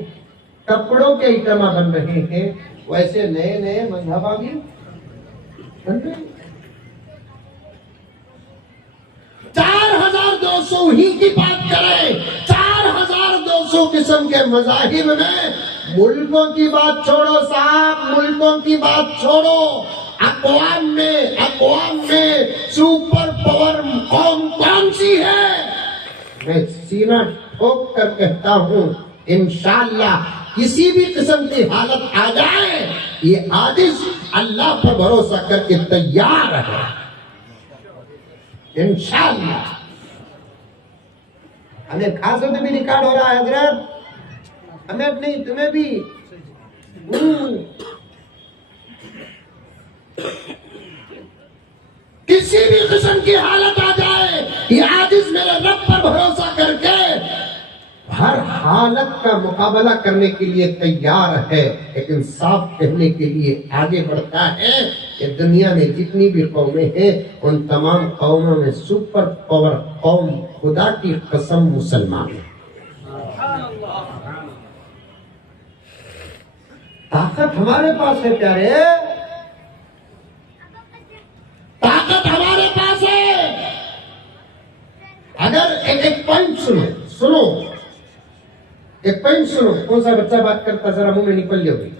कपड़ों के आइटम बन रहे हैं, वैसे नए नए मजहब भी बन रहे हैं। 4200 ही की बात करें, 4200 किस्म के मज़ाहिब में मुल्कों की बात छोड़ो साहब, मुल्कों की बात छोड़ो, अक़वाम में सुपर पावर कौन कौन सी है? मैं सीना ठोक कर कहता हूँ, इंशाअल्लाह किसी भी किस्म की हालत आ जाए, ये आजिज़ अल्लाह पर भरोसा करके तैयार है। इंशाअल्लाह हमें खास होते भी रिकॉर्ड हो रहा है हजरत, हमें नहीं तुम्हें भी। किसी भी किस्म की हालत आ जाए, ये आजिज मेरे रब पर भरोसा करके हर हालत का मुकाबला करने के लिए तैयार है, लेकिन साफ कहने के लिए आगे बढ़ता है कि दुनिया में जितनी भी कौमें हैं उन तमाम कौमों में सुपर पावर कौम खुदा की कसम मुसलमान है। ताकत हमारे पास है प्यारे, ताकत हमारे पास है। अगर एक पॉइंट सुनो एक पॉइंट सुनो। कौन सा बच्चा बात करता, जरा मुंह में निकल जाओगे,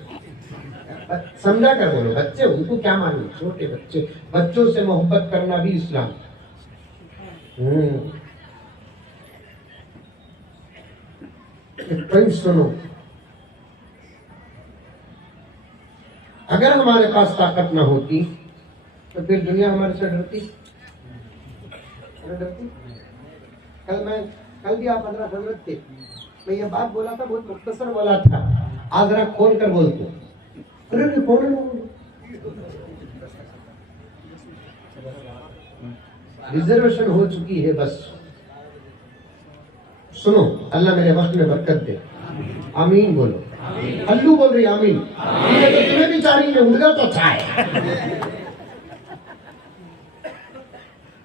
समझा कर बोलो। बच्चे उनको क्या मालूम, छोटे बच्चे, बच्चों से मोहब्बत करना भी इस्लाम। एक पॉइंट सुनो। अगर हमारे पास ताकत ना होती तो फिर दुनिया हमारे से डरती। कल भी आप हजरत थे, मैं ये बात बोला था, बहुत मुख्तसर बोला था, आज जरा खोल कर बोलते। अरे कौन रिजर्वेशन हो चुकी है, बस सुनो। अल्लाह मेरे वक्त में बरकत दे, आमीन बोलो। अल्लू बोल रही आमीन। तो तुम्हें भी चारी में उड़गा तो अच्छा है।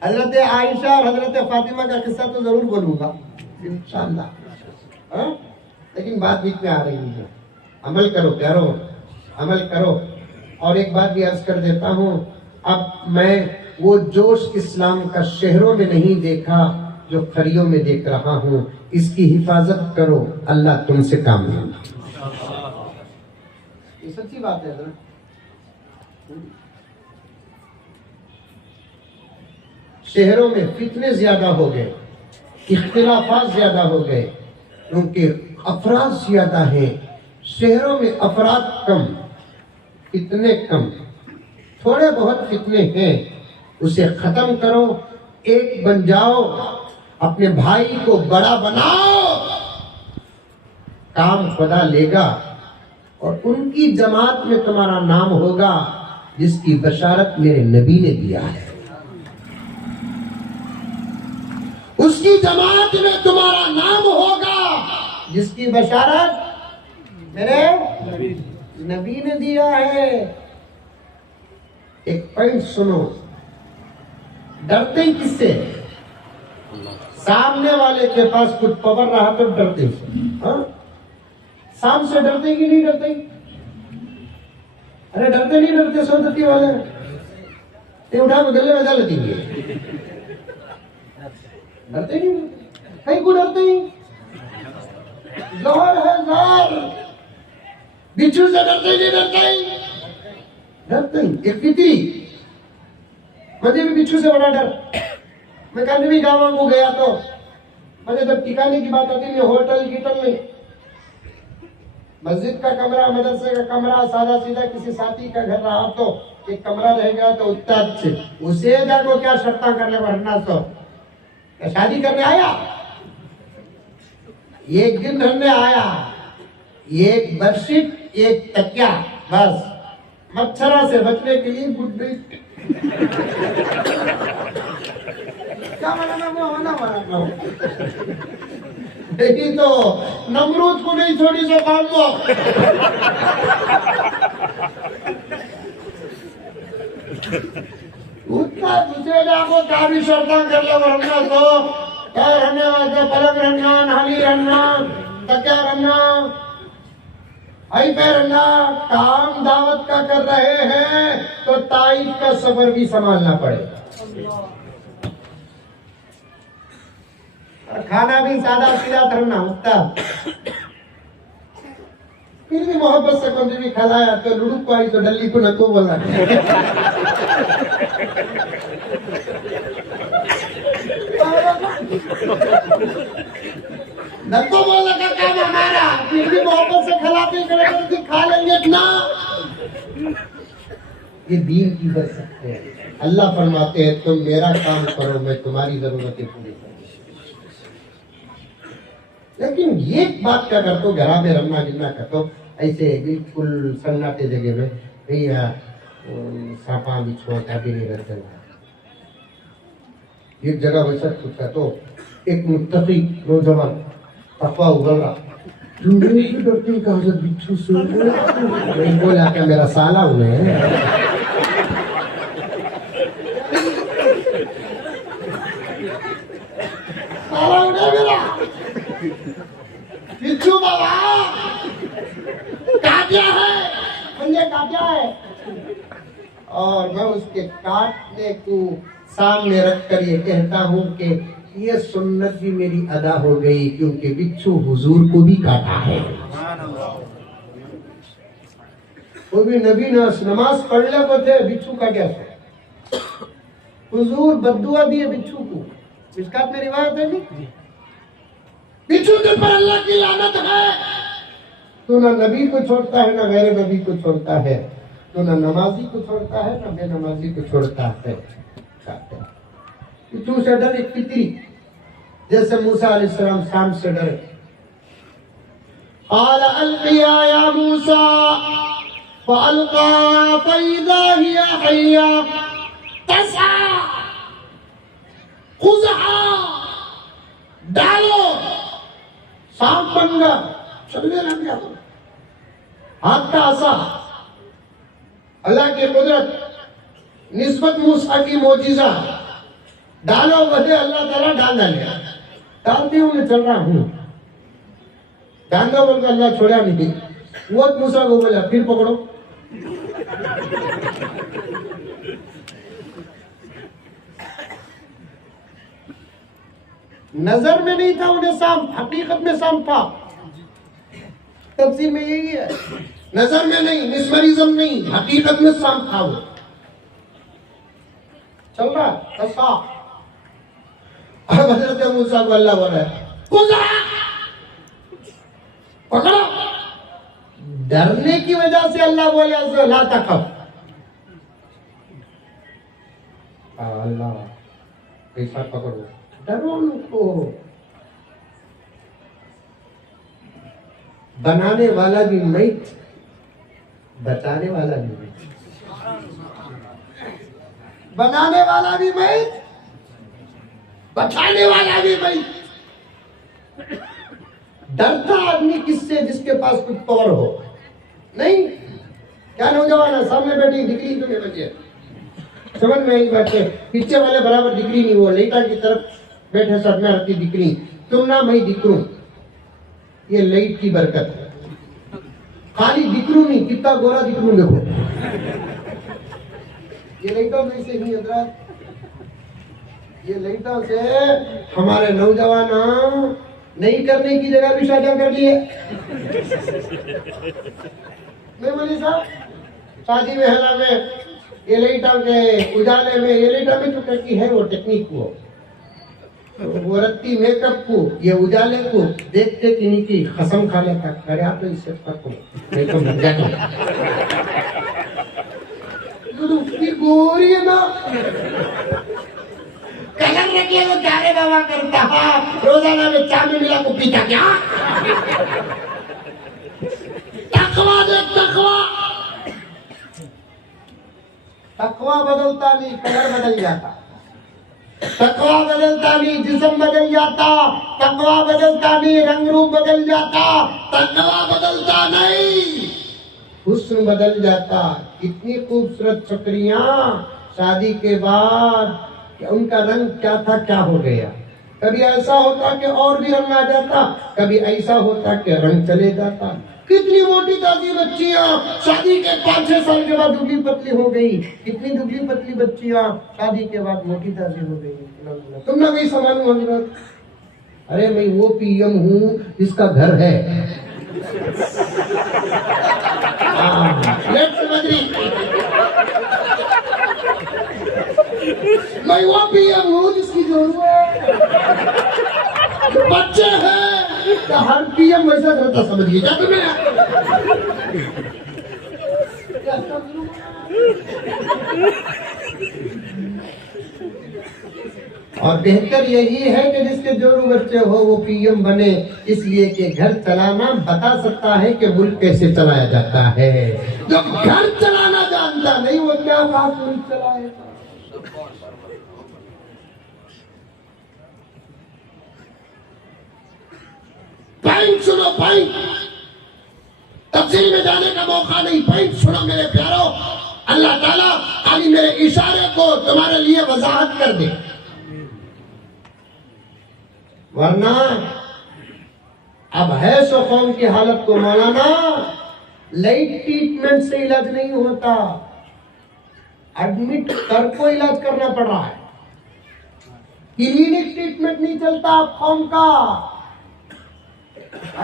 हजरत आयशा और हजरत फातिमा का किस्सा तो जरूर बोलूंगा इंशाअल्लाह, लेकिन बात बीच में आ रही है। अमल करो प्यारो, अमल करो। और एक बात भी अर्ज कर देता हूँ, अब मैं वो जोश इस्लाम का शहरों में नहीं देखा जो खरियों में देख रहा हूँ। इसकी हिफाजत करो, अल्लाह तुमसे काम लेगा। ये सच्ची बात है ना। शहरों में फितने ज्यादा हो गए, इख्तिलाफात ज्यादा हो गए, क्योंकि अफराद ज्यादा हैं। शहरों में अफराद कम, फितने कम। थोड़े बहुत फितने हैं, उसे खत्म करो, एक बन जाओ, अपने भाई को बड़ा बनाओ, काम खुदा लेगा। और उनकी जमात में तुम्हारा नाम होगा जिसकी बशारत मेरे नबी ने दिया है। उसकी जमात में तुम्हारा नाम होगा जिसकी बशारत मेरे नबी ने दिया है। एक पॉइंट सुनो, डरते ही किससे? सामने वाले के पास कुछ पावर रहा तो डरते ही। शाम से डरते कि नहीं डरते? अरे डरते नहीं डरते सौदती वाले, ये उठा गले में डाल देंगे। डरते नहीं, कहीं को डरते ही। जोर है जोर, बिच्छू से डरते नहीं डरते? डरते ही। एक फितरी, मुझे भी बिच्छू से बड़ा डर। मैं कभी भी गाँव को गया तो मुझे जब ठिकाने की बात आती है, होटल गिटल में, मस्जिद का कमरा, मदरसे का कमरा, सादा सीधा किसी साथी का घर रहा तो एक कमरा रह गया तो उतना अच्छे, उसे जाको क्या शर्ता करने बढ़ना। तो क्या शादी करने आया? एक दिन रहने आया, एक बेडशीट, एक तकिया, बस मच्छरा से बचने के लिए गुड नाइट। क्या बना देखी तो नमरूद को नहीं छोड़ी सो काम को। उतना दूसरे जाको क्या भी शर्ता कर ले रहना तो रहने वाले पलंग रहना, नाली रहना, तकिया रहना, आई पे रहना। काम दावत का कर रहे हैं तो ताइफ का सफर भी संभालना पड़ेगा, खाना भी सादा सीधा करना होता। फिर भी मोहब्बत से कौन भी खिलाया तो लुड़ू को आई तो डल्ली को नको बोला। नको बोला का काम हमारा, फिर भी मोहब्बत से खिलाते करेंगे, खा लेंगे ना। ये दीन की कर सकते हैं। अल्लाह फरमाते हैं तुम मेरा काम करो, मैं तुम्हारी जरूरतें पूरी करूँ। लेकिन ये बात क्या करते हो, घरा में रमना गिरना करते हो ऐसे बिल्कुल सन्नाटे जगह में भैया सांपा बिछुआ का भी नहीं रहता। एक जगह वैसा पूछा तो एक मुत्तकी नौजवान तकवा उगला डॉक्टर कहा से बिच्छू से बोला क्या मेरा साला उन्हें साला उन्हें मेरा बिच्छू बाबा काटा है, मुझे काटा है और मैं उसके काटने को सामने रखकर ये कहता हूं कि ये सुन्नत भी मेरी अदा हो गई क्योंकि बिच्छू हुजूर को भी काटा है। वो भी नबी नमाज पढ़ ले को थे, बिच्छू का क्या था? हुजूर बद्दुआ दिए बिच्छू को। इसका में रिवायत है जी, बिच्छू के पर अल्लाह की लानत है। तो ना नबी को छोड़ता है ना गैर नबी को छोड़ता है, तो ना नमाजी को छोड़ता है ना बेनमाजी को छोड़ता है। बिच्छू से डर एक फितरी, जैसे मूसा अलैहिस्सलाम शाम से डरे। क़ाल अल्क़िया या मूसा फ़अल्क़ा फ़इज़ा हिय हय्या तस्आ ख़ुज़हा, डालो सांप बन गया, चलने लग गया। हाथ का आसा, अल्लाह की कुदरत, निस्बत मूसा की मोजिजा, डालो बदे अल्लाह ताला डाल डालिया, डालती हूँ मैं चल रहा हूँ, डांगा बोलकर अल्लाह छोड़ा नहीं। वो मूसा को बोला फिर पकड़ो, नजर में नहीं था उन्हें सांप, हकीकत में सांप था। तफसीर में यही है, नजर में नहीं, मिसमरिज्म नहीं, हकीकत में सांप था। वो चल रहा ऐसा। अब हजरत मूसा को अल्लाह बोला पकड़ो, डरने की वजह से अल्लाह बोले ला तखफ। अल्लाह कैसा पकड़ो, डरो उनको। बनाने वाला भी मैं, बचाने वाला भी मैं। बनाने वाला भी मैं, बचाने वाला भी मैं। डरता आदमी किससे? जिसके पास कुछ पावर हो। नहीं, क्या नौजवान है सामने बैठी डिग्री तुम्हें बचे, समझ में आई बात है। पीछे वाले बराबर डिग्री नहीं, वो लेटा की तरफ बैठे सब में रहती दिकरी, तुम ना मैं दिकरू। ये लाइट की बरकत है, खाली दिकरू नहीं, कितना गोरा दिकरू देखो। ये लाइटों में से ही हजरत, ये लाइटों से हमारे नौजवान नहीं करने की जगह भी शादियां कर लिए। नहीं बोली साहब, शादी में है ना में ये लाइटों के उजाले में, ये लाइटों में जो करती है वो टेक्निक को, वो रत्ती मेकअप को, ये उजाले को देखते कि नहीं की कसम खा लेता, अरे आप तो इससे पको नहीं तो मर जाता। तो उसकी गोरी है ना, कलर रखिए वो चारे बाबा करता है, रोजाना में चाय में मिला को पीता क्या? तकवा देख तकवा, तकवा बदलता नहीं, कलर बदल जाता। तकवा बदलता नहीं, जिस्म बदल जाता। तकवा बदलता नहीं, रंग रूप बदल जाता। तकवा बदलता नहीं, हुस्न बदल जाता। कितनी खूबसूरत छोकरियां शादी के बाद कि उनका रंग क्या था क्या हो गया। कभी ऐसा होता कि और भी रंग आ जाता, कभी ऐसा होता कि रंग चले जाता। कितनी मोटी ताजी बच्चियां शादी के 5-6 साल के बाद दुबली पतली हो गई। कितनी दुबली पतली बच्चियां शादी के बाद मोटी ताजी हो गई। तुम ना वही सवाल हजरत, अरे मैं वो पीएम हूँ जिसका घर है। मैं वो पीएम हूँ जिसकी जरूरत बच्चे हैं, तो हर पीएम वैसा करता समझिए क्या तुम्हें? और बेहतर यही है कि जिसके जोरू बच्चे हो वो पीएम बने, इसलिए कि घर चलाना बता सकता है कि मुल्क कैसे चलाया जाता है। जो घर चलाना जानता नहीं वो क्या बात मुल्क चलाएगा। पॉइंट सुनो, पॉइंट तफसील में जाने का मौका नहीं, पॉइंट सुनो मेरे प्यारो। अल्लाह ताला खाली मेरे इशारे को तुम्हारे लिए वजाहत कर दे, वरना अब है सो कौम की हालत को मौलाना, लाइट ट्रीटमेंट से इलाज नहीं होता, एडमिट कर को इलाज करना पड़ रहा है। क्लिनिक ट्रीटमेंट नहीं चलता अब कौम का,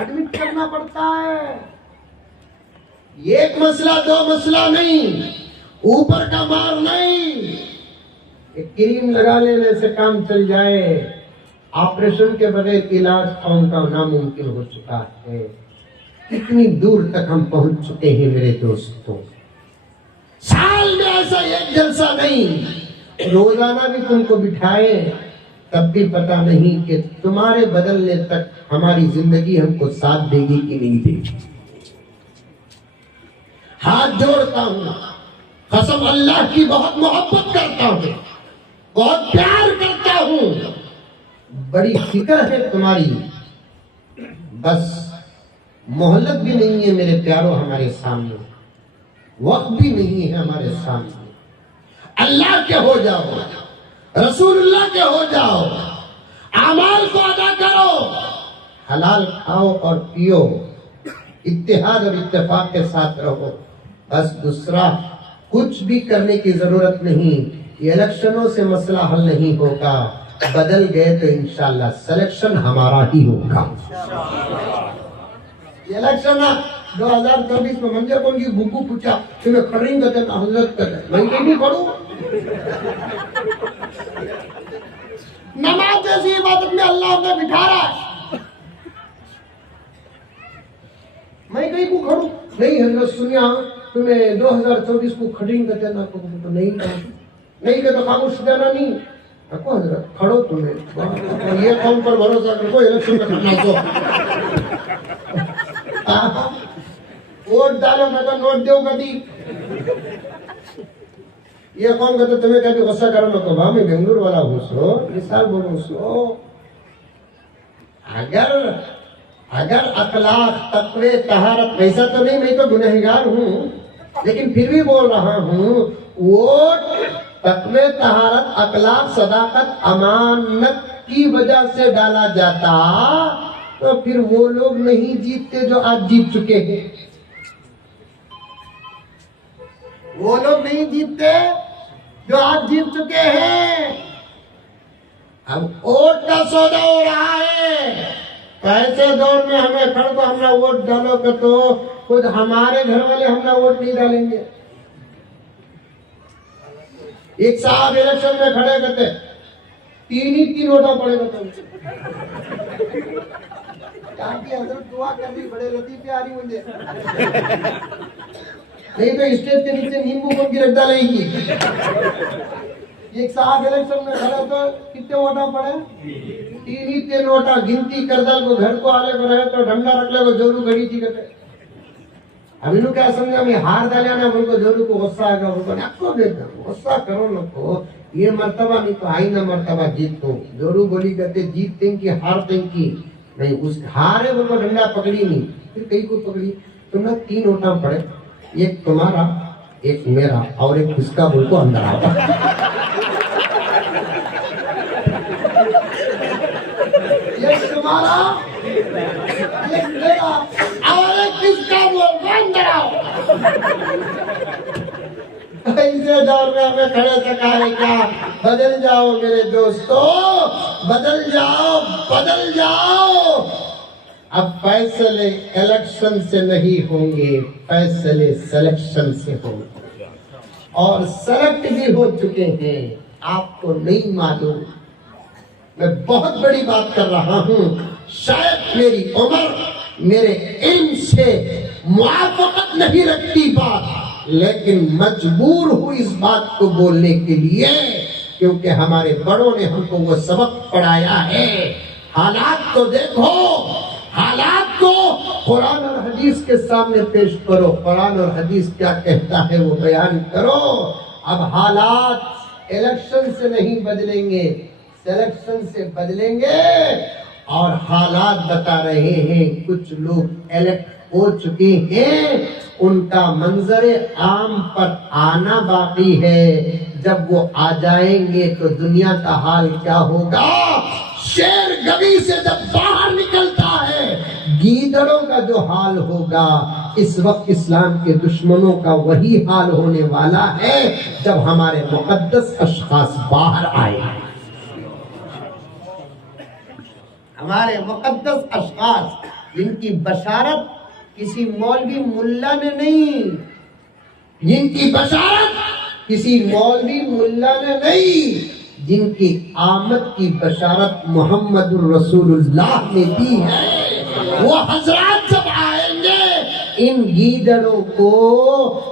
एडमिट करना पड़ता है। एक मसला दो मसला नहीं, ऊपर का मार नहीं, एक क्रीम लगा लेने से काम चल जाए। ऑपरेशन के बगैर इलाज कौम का नामुमकिन हो चुका है। कितनी दूर तक हम पहुंच चुके हैं मेरे दोस्तों। साल में ऐसा एक जलसा नहीं, रोजाना भी तुमको बिठाए तब भी पता नहीं कि तुम्हारे बदलने तक हमारी जिंदगी हमको साथ देगी कि नहीं देगी। हाथ जोड़ता हूं, कसम अल्लाह की बहुत मोहब्बत करता हूं, बहुत प्यार करता हूं, बड़ी फिक्र है तुम्हारी, बस मोहलत भी नहीं है मेरे प्यारों हमारे सामने, वक्त भी नहीं है हमारे सामने। अल्लाह के हो जाओ, रसूलुल्लाह के हो जाओ, अमाल को अदा करो, हलाल खाओ और पियो, इत्तेहाद और इत्तेफाक के साथ रहो, बस दूसरा कुछ भी करने की जरूरत नहीं। ये इलेक्शनों से मसला हल नहीं होगा, बदल गए तो इंशाल्लाह सिलेक्शन हमारा ही होगा। इलेक्शन 2024 में मंजर कौन की बुकू पूछा तुम्हें खड़ी करते ना हजरत करते मैं नहीं पढ़ू। नमाज जैसी इबादत में अल्लाह ने बिठा रहा है, मैं कहीं को खड़ू नहीं। हजरत सुनिया तुम्हें 2024 को खड़ी करते ना तो नहीं तो खामोश जाना नहीं रखो हजरत, खड़ो तुम्हें ये कौन पर भरोसा रखो, इलेक्शन में खड़ना दो, वोट डालो मैं तो नोट दो कभी। ये कौन कहते तुम्हें कभी गुस्सा करो नको भा मैं बेंगलुरु वाला हूँ सो मिसाल बोलूं सो। अगर अखलाक तकवे तहारत वैसा तो नहीं, मैं तो गुनहगार हूँ लेकिन फिर भी बोल रहा हूँ, वोट तकवे तहारत अखलाक सदाकत अमानत की वजह से डाला जाता तो फिर वो लोग नहीं जीतते जो आज जीत चुके हैं। वो लोग नहीं जीतते जो आज जीत चुके हैं। अब वोट का सौदा हो रहा है, पैसे दौड़ में हमें खड़ को हमने वोट डालो कर तो खुद हमारे घर वाले हमने वोट नहीं डालेंगे। एक साहब इलेक्शन में खड़े करते 3 वोटा पड़ेगा तो दुआ करनी बड़े लतीफे आ रही मुझे नहीं तो स्टेज के नीचे नींबू को गिरक डालेगी। एक साहब इलेक्शन में खड़े तो कितने वोटा पड़े 3 वोटा गिनती कर दल को घर को आले को रहे तो डंडा रख ले को जोरू घड़ी थी करते। अब इन्हों क्या समझा मैं हार डालिया ना उनको जोरू को गुस्सा आएगा, उनको नको देता गुस्सा करो नको, ये मर्तबा नहीं तो आई ना मर्तबा जीत तो जोरू बोली करते जीत दें की हार दें की नहीं, उस हारे उनको डंडा पकड़ी नहीं फिर कई को पकड़ी। तुमने 3 वोटा पड़े, एक तुम्हारा एक मेरा और एक किसका बोल को अंदर आओ। एक तुम्हारा एक मेरा और एक किसका बोल को अंदर आओ। ऐसे दौर में हमें खड़े सकारे क्या, बदल जाओ मेरे दोस्तों, बदल जाओ बदल जाओ। अब फैसले इलेक्शन से नहीं होंगे, फैसले सिलेक्शन से होंगे और सेलेक्ट भी हो चुके हैं, आपको नहीं मालूम। मैं बहुत बड़ी बात कर रहा हूँ, शायद मेरी उम्र मेरे इल्म से मुआफ़क़त नहीं रखती बात, लेकिन मजबूर हूँ इस बात को बोलने के लिए क्योंकि हमारे बड़ों ने हमको वो सबक पढ़ाया है। हालात को देखो, हालात को कुरान और हदीस के सामने पेश करो, कुरान और हदीस क्या कहता है वो बयान करो। अब हालात इलेक्शन से नहीं बदलेंगे, सिलेक्शन से बदलेंगे। और हालात बता रहे हैं कुछ लोग इलेक्ट हो चुके हैं, उनका मंजरे आम पर आना बाकी है। जब वो आ जाएंगे तो दुनिया का हाल क्या होगा। शेर गली से जब बाहर निकलता है, गीदड़ों का जो हाल होगा, इस वक्त इस्लाम के दुश्मनों का वही हाल होने वाला है जब हमारे मुकद्दस अशखास बाहर आए। हमारे मुकद्दस अशखास जिनकी बशारत किसी मौलवी मुल्ला ने नहीं, जिनकी बशारत किसी मौलवी मुल्ला ने नहीं, जिनकी आमद की बशारत मोहम्मदुर रसूलुल्लाह ने दी है, वो हजरात जब आएंगे इन गीदड़ों को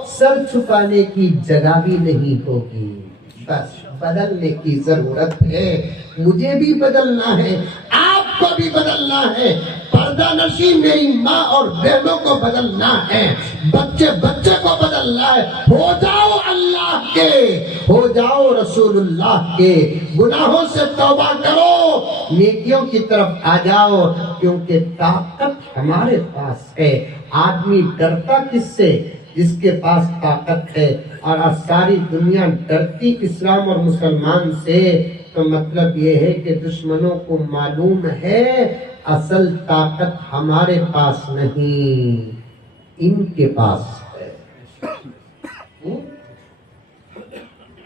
सर छुपाने की जगह भी नहीं होगी। बस बदलने की जरूरत है, मुझे भी बदलना है, आपको भी बदलना है, पर्दा नशी मेरी माँ और बहनों को बदलना है, बच्चे बच्चे को बदलना है। हो जाओ अल्लाह के, हो जाओ रसूलुल्लाह के, गुनाहों से तौबा करो, नेकियों की तरफ आ जाओ, क्योंकि ताकत हमारे पास है। आदमी डरता किससे? जिसके पास ताकत है। और आज सारी दुनिया डरती इस्लाम और मुसलमान से, तो मतलब ये है कि दुश्मनों को मालूम है असल ताकत हमारे पास नहीं, इनके पास है।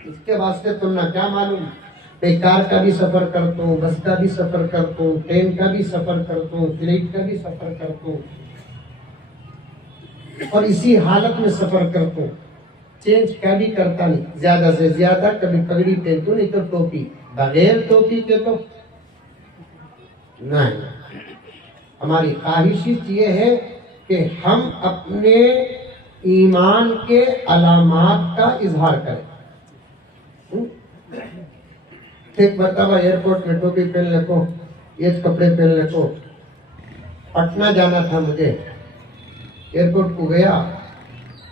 इसके वास्ते तुमने क्या मालूम, मैं कार का भी सफर करता हूँ, बस का भी सफर करता हूँ, ट्रेन का भी सफर करता हूँ, फ्लाइट का भी सफर करता हूँ, और इसी हालत में सफर करता हूँ। चेंज का भी करता नहीं, ज्यादा से ज्यादा कभी पगड़ी पहनता हूँ, नहीं तो टोपी, बगैर टोपी के तो नहीं। हमारी ख्वाहिश ये है कि हम अपने ईमान के अलामात का इजहार करें। ठीक बतावा, एयरपोर्ट में टोपी पहनने को, ये कपड़े पहनने को। पटना जाना था मुझे, एयरपोर्ट को गया,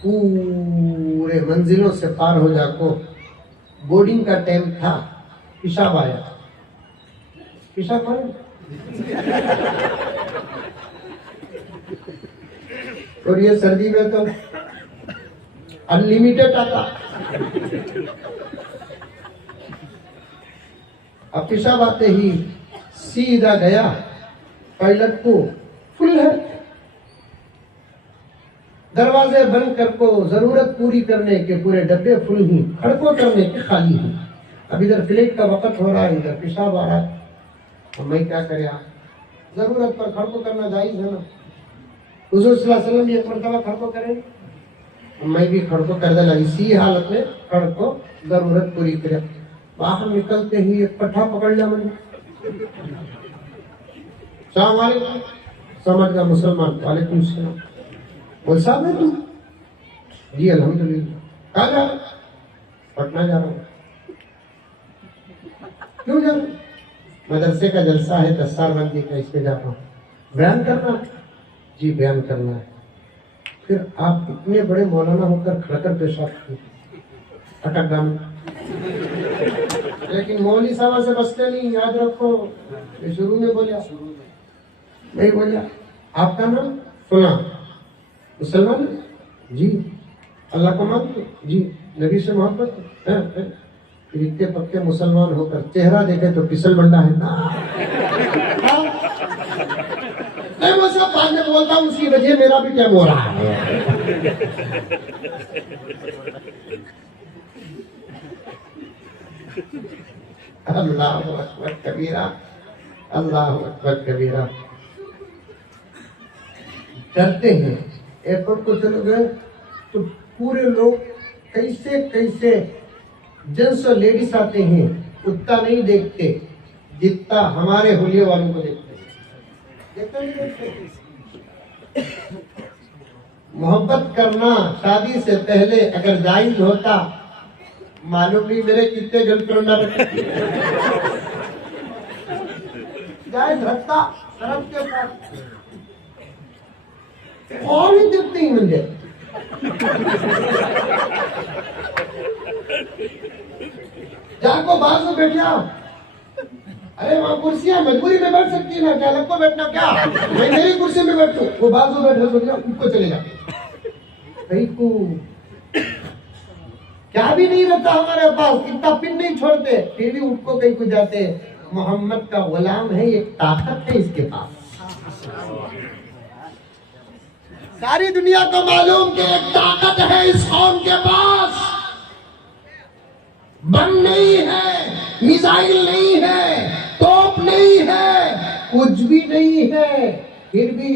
पूरे मंजिलों से पार हो जाको, बोर्डिंग का टाइम था, पेशाब आया, पेशाब आया और ये सर्दी में तो अनलिमिटेड आता। अब पेशाब आते ही सीधा गया टॉयलेट को, फुल है, दरवाजे बंद कर को, जरूरत पूरी करने के पूरे डब्बे फुल ही, खड़को करने के खाली ही। अब इधर फ्लाइट का वक्त हो रहा है, इधर पेशाब आ रहा है, तो मैं क्या करें, जरूरत पर खड़को करना जायज है ना। हुजूर सल्लल्लाहु अलैहि वसल्लम भी एक मरतबा खड़को करें, मैं भी खड़को कर देना, इसी हालत में खड़को जरूरत पूरी करे। बाहर निकलते ही एक पट्टा पकड़ लिया मैंने, सलाम वालेकुम, समझ गया मुसलमान, वालेकुम सलाम। बोल साहब है तू? जी अल्हम्दुलिल्लाह। कहाँ जा रहा? पटना जा रहा हूँ। क्यों जा रहा? मदरसे का जलसा है, दस्तारबंदी का, इस पे जा रहा हूँ। बयान करना? जी बयान करना है। फिर आप इतने बड़े मौलाना होकर खड़कर पेशाब किए, अटक गाम। लेकिन मौलवी साहब से बचते नहीं, याद रखो। शुरू में बोलिया, नहीं बोलिया आपका नाम सुना, मुसलमान जी, अल्लाह को मानते जी, नबी से मोहब्बत है। फिर इतने पक्के मुसलमान होकर चेहरा देखे तो पिसल बंडा है ना। नहीं वो सब बाद में बोलता हूँ, उसकी वजह मेरा भी क्या हो रहा है। अल्लाह अकबर कबीरा, अल्लाह अकबर कबीरा। डरते हैं, एयरपोर्ट को चले गए तो पूरे लोग कैसे कैसे जेंट्स और लेडीज आते हैं, उतना नहीं देखते जितना हमारे हुलिये वालों को देखते हैं। मोहब्बत करना शादी से पहले अगर जायज होता मालूम नहीं मेरे कितने गर्लफ्रेंड जाए रखता तरफ के पास और ही दिखती मुझे। जाको बाजू में बैठ जाओ। अरे वहां कुर्सियां मजबूरी में बैठ सकती है ना, क्या अलग को बैठना क्या? मैं मेरी कुर्सी में बैठू, वो बाजू बैठे तो उनको चले जाते। भाई को क्या भी नहीं रहता हमारे पास, इतना पिन नहीं छोड़ते, फिर भी उनको कहीं को जाते। मोहम्मद का गुलाम है, एक ताकत है इसके पास। सारी दुनिया को मालूम कि एक ताकत है इस कौम के पास। बम नहीं है, मिसाइल नहीं है, तोप नहीं है, कुछ भी नहीं है, फिर भी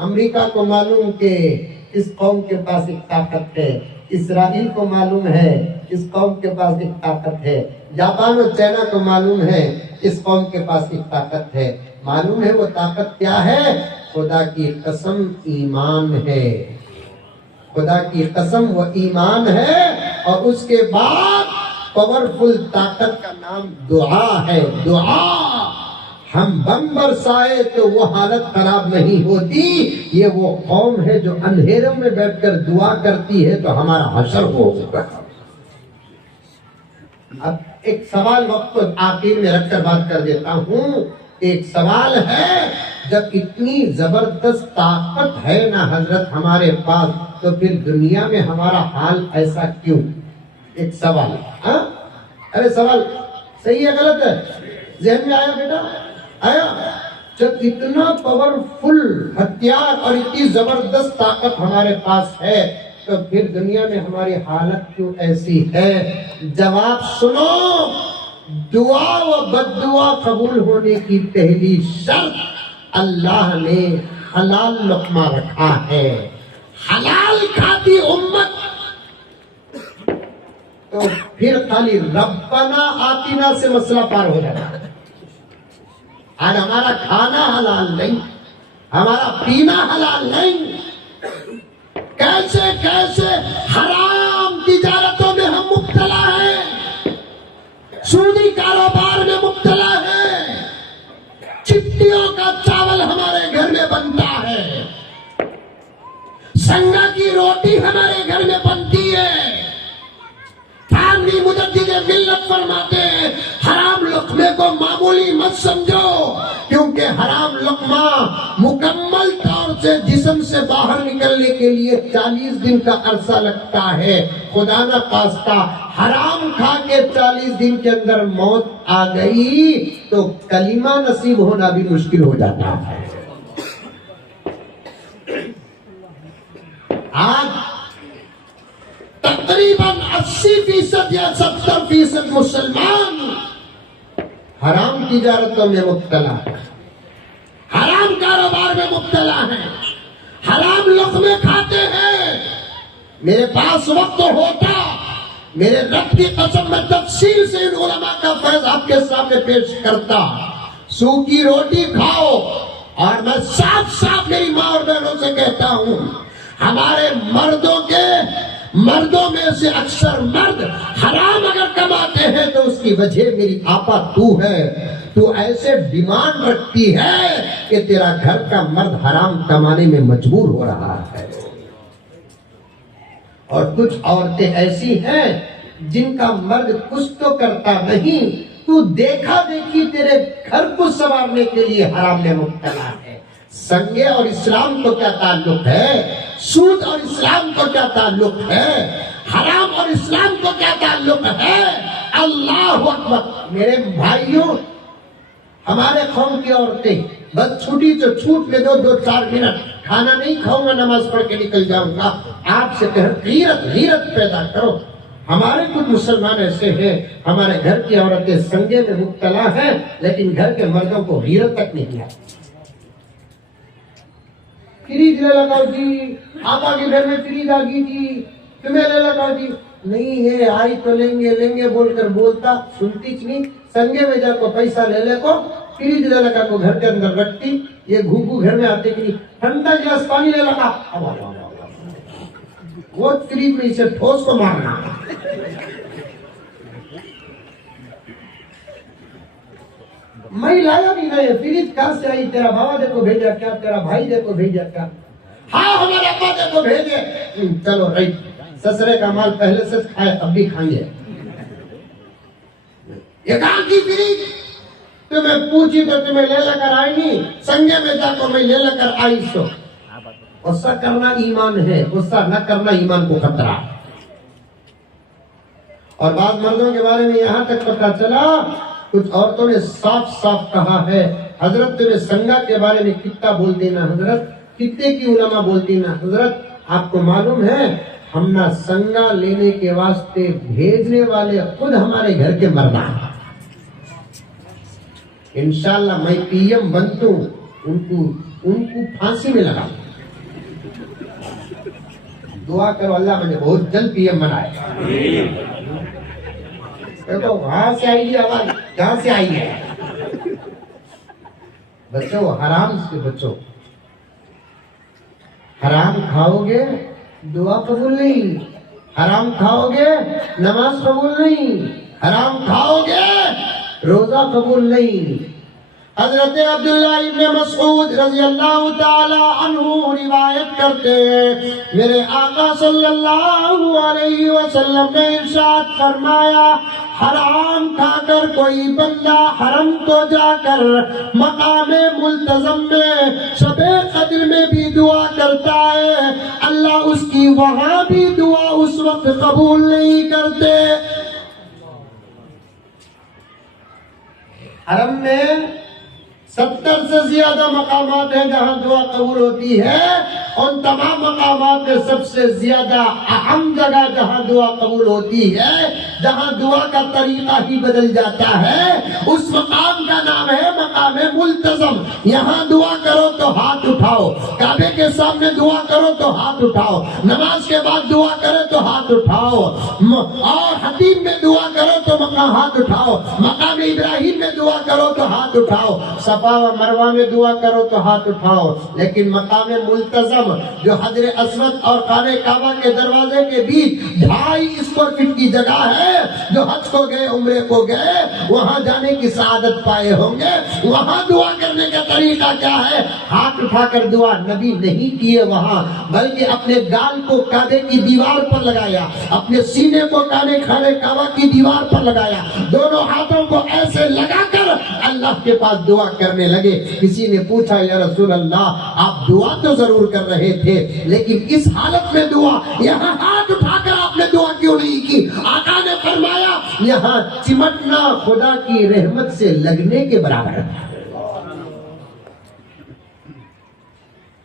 अमेरिका को मालूम कि इस कौम के पास एक ताकत है, इसराइल को मालूम है इस कौम के पास एक ताकत है, जापान और चाइना को मालूम है इस कौम के पास एक ताकत है। मालूम है वो ताकत क्या है? खुदा की कसम ईमान है, खुदा की कसम वो ईमान है। और उसके बाद पावरफुल ताकत का नाम दुआ है। दुआ, हम बम बरसाए तो वो हालत खराब नहीं होती। ये वो कौम है जो अंधेरों में बैठकर दुआ करती है तो हमारा हशर होगा। अब एक सवाल वक्त आखिर में रखकर बात कर देता हूँ। एक सवाल है, जब इतनी जबरदस्त ताकत है ना हजरत हमारे पास, तो फिर दुनिया में हमारा हाल ऐसा क्यों? एक सवाल। हाँ, अरे सवाल सही है गलत है? जहन में आया बेटा? आया? जब इतना पावरफुल हथियार और इतनी जबरदस्त ताकत हमारे पास है, तो फिर दुनिया में हमारी हालत क्यों ऐसी है? जवाब सुनो। दुआ व बद्दुआ कबूल होने की पहली शर्त, अल्लाह ने हलाल लुक्मा रखा है। हलाल खाती उम्मत तो फिर खाली रब्बना आतिना से मसला पार हो जाता है। आज हमारा खाना हलाल नहीं, हमारा पीना हलाल नहीं, कैसे कैसे हराम तिजारतों में हम मुब्तला हैं, सूदी कारोबार में मुब्तला हैं, चिट्टियों का चावल हमारे घर में बनता है, संगा की रोटी हमारे घर में बनती है। थानवी मुजद्दिद मिल्लत फरमाते हैं, हराम लुक्मे को मामूली मत समझो, क्योंकि हराम लुक्मा मुकम्मल तौर से जिस्म से बाहर निकलने के लिए 40 दिन का अरसा लगता है। खुदा न खास्ता हराम खा के 40 दिन के अंदर मौत आ गई तो कलीमा नसीब होना भी मुश्किल हो जाता है। आज तकरीबन 80% या 70% मुसलमान हराम तिजारतों में मुब्तला है, हराम कारोबार में मुब्तला है, हराम लुक्मे खाते हैं। मेरे पास वक्त होता, मेरे रब की कसम में तफसील से इन उलमा का फैज आपके सामने पेश करता। सूखी रोटी खाओ, और मैं साफ साफ मेरी माँ और बहनों से कहता हूँ, हमारे मर्दों में से अक्सर मर्द हराम अगर कमाते हैं तो उसकी वजह मेरी आपा तू है। तू ऐसे डिमांड रखती है कि तेरा घर का मर्द हराम कमाने में मजबूर हो रहा है। और कुछ औरतें ऐसी हैं जिनका मर्द कुछ तो करता नहीं, तू देखा देखी तेरे घर को संवारने के लिए हराम में मुब्तला है। संगे और इस्लाम को क्या ताल्लुक है? सूद और इस्लाम को क्या ताल्लुक है? हराम और इस्लाम को क्या ताल्लुक है? अल्लाह अकबर। मेरे भाइयों, हमारे कौम की औरतें बस छुट्टी तो छूट ले दो 2-4 मिनट, खाना नहीं खाऊंगा, नमाज पढ़ के निकल जाऊंगा। आपसे गीरत पैदा करो। हमारे कुछ मुसलमान ऐसे हैं, हमारे घर की औरतें संगे में मुब्तला हैं, लेकिन घर के मर्दों को गीरत तक नहीं आती। फ्रीज ले लगाओ जी, आपा के घर में फ्रीज आ गई जी, तुम्हें ले लगाओ जी। नहीं है, आई तो लेंगे बोलकर बोलता, सुनती नहीं। संगे में जाको पैसा ले ले को फ्रीज ले लगा को घर के अंदर रखती। ये घूघू घर में आते कि ठंडा गिलास पानी ले लगा, वो फ्रीज में इसे ठोस को मारना। मैं लाया भी नहीं, फ्रिज कहाँ से आई? तेरा बाबा देखो भेजा क्या? तेरा भाई देखो भेजा क्या? हाँ हमारे अब्बा देखो भेजे। चलो राइट, ससुरे का माल पहले से खाए, अब भी खाएंगे। ये कहाँ की फ्रिज? तुम्हें पूछी तो तुम्हें ले लेकर आई नहीं, संगे में जाकर मैं ले लेकर आई। सो गुस्सा करना ईमान है, गुस्सा न करना ईमान को खतरा। और बाद मर्दों के बारे में यहाँ तक पता चला, कुछ औरतों ने साफ साफ कहा है, हजरत तुम्हें संगा के बारे में कितना बोल देना हजरत, कितने की उलमा बोलती ना हजरत। आपको मालूम है हम ना संगा लेने के वास्ते भेजने वाले खुद हमारे घर के मर्दा। इंशाल्लाह मैं पीएम बनतू, उनको फांसी में लगा। दुआ करो अल्लाह मुझे बहुत जल्द पीएम बनाए। देखो वहां से आई आवाज, जहां से आई है। बच्चों हराम से बचो, हराम खाओगे दुआ कबूल नहीं, हराम खाओगे नमाज कबूल नहीं, हराम खाओगे रोजा कबूल नहीं। हजरत अब्दुल्लाह इब्न मसऊद रज़ी अल्लाह ताला अन्हु रिवायत करते हैं, मेरे आका सल्लल्लाहु अलैहि वसल्लम ने इरशाद फरमाया, हराम खाकर कोई बंदा हरम को जाकर मकामे मुल्तज़म में शबे कद्र में भी दुआ करता है, अल्लाह उसकी वहां भी दुआ उस वक्त कबूल नहीं करते। हरम में 70 से ज्यादा मकामात हैं जहां दुआ कबूल होती है। उन तमाम मकामात में सबसे ज्यादा अहम जगह जहां दुआ कबूल होती है, जहां दुआ का तरीका ही बदल जाता है, उस मकाम का नाम है मकामे मुल्तज़म। यहाँ दुआ करो तो हाथ उठाओ, काबे के सामने दुआ करो तो हाथ उठाओ, नमाज के बाद दुआ करे तो हाथ उठाओ, और हतीम में दुआ करो तो हाथ उठाओ, मकाम इब्राहिम में दुआ करो तो हाथ उठाओ, सफा व मरवा में दुआ करो तो हाथ उठाओ। लेकिन मकाम मुल्तज़म जो हजरे अस्वद और खाने काबा के दरवाजे के बीच 2.5 स्क्वायर फीट की जगह है, जो हज को गए उम्रे को गए वहां जाने की सआदत पाए होंगे, वहां दुआ करने का तरीका क्या है? हाथ उठाकर दुआ नबी नहीं किए वहां, बल्कि अपने गाल को काबे की दीवार पर लगाया, अपने सीने को खाने काबा की दीवार पर लगाया, दोनों हाथों को ऐसे लगाकर अल्लाह के पास दुआ करने लगे। किसी ने पूछा, या रसूल अल्लाह आप दुआ तो जरूर कर रहे थे, लेकिन इस हालत में दुआ, यहाँ हाथ उठाकर आपने दुआ क्यों नहीं की? आका ने फरमाया, यहाँ चिमटना खुदा की रहमत से लगने के बराबर है।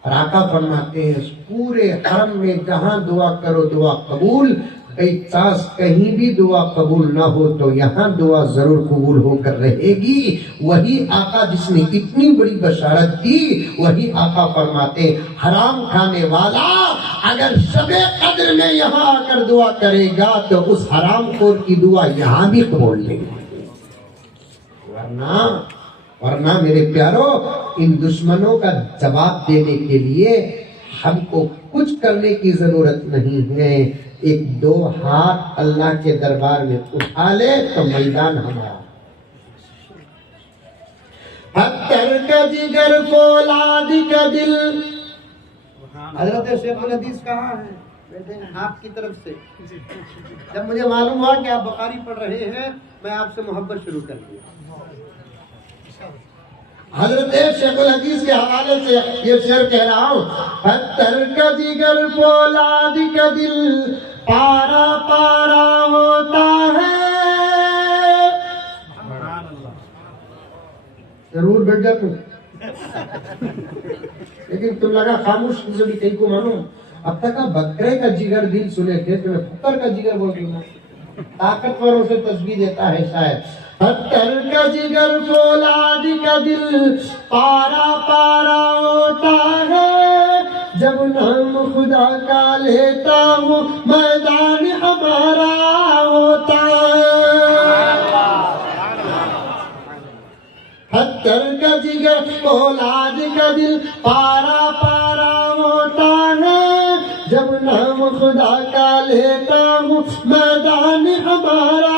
और आका फरमाते हैं, पूरे हरम में जहां दुआ करो दुआ कबूल, कहीं भी दुआ कबूल ना हो तो यहाँ दुआ जरूर कबूल होकर रहेगी। वही आका जिसने इतनी बड़ी बशारत दी, वही आका फरमाते, हराम खाने वाला अगर शबे कद्र में यहाँ आकर दुआ करेगा तो उस हराम खोर की दुआ यहाँ भी कबूल नहीं। वरना मेरे प्यारो, इन दुश्मनों का जवाब देने के लिए हमको कुछ करने की जरूरत नहीं है। 1-2 हाथ अल्लाह के दरबार में उठा ले तो मैदान हमारा। पत्थर का जिगर फौलाद का दिल। हजरत शेखुल हदीस कहाँ है? आपकी तरफ से जब मुझे मालूम हुआ कि आप बुखारी पढ़ रहे हैं, मैं आपसे मोहब्बत शुरू कर दिया। हजरत शेखुल हदीस के हवाले से ये शेर कह रहा हूँ, पत्थर का जिगर फौलाद का दिल, पारा पारा होता है। जरूर बैठ जा तू, लेकिन तुम लगा खामोश भी कहीं को मालूम। अब तक आप बकरे का जिगर दिल सुने थे, तुम्हें पत्थर का जिगर बोल दिया। ताकतवरों से तस्बीह देता है शायद। पत्थर का जिगर फौलाद का दिल, पारा पारा होता है। जब नाम खुदा का लेता हूँ मैदान हमारा होता है। पत्थर का जिगर फौलाद का दिल, पारा पारा होता है। जब नाम खुदा का लेता हूँ मैदान हमारा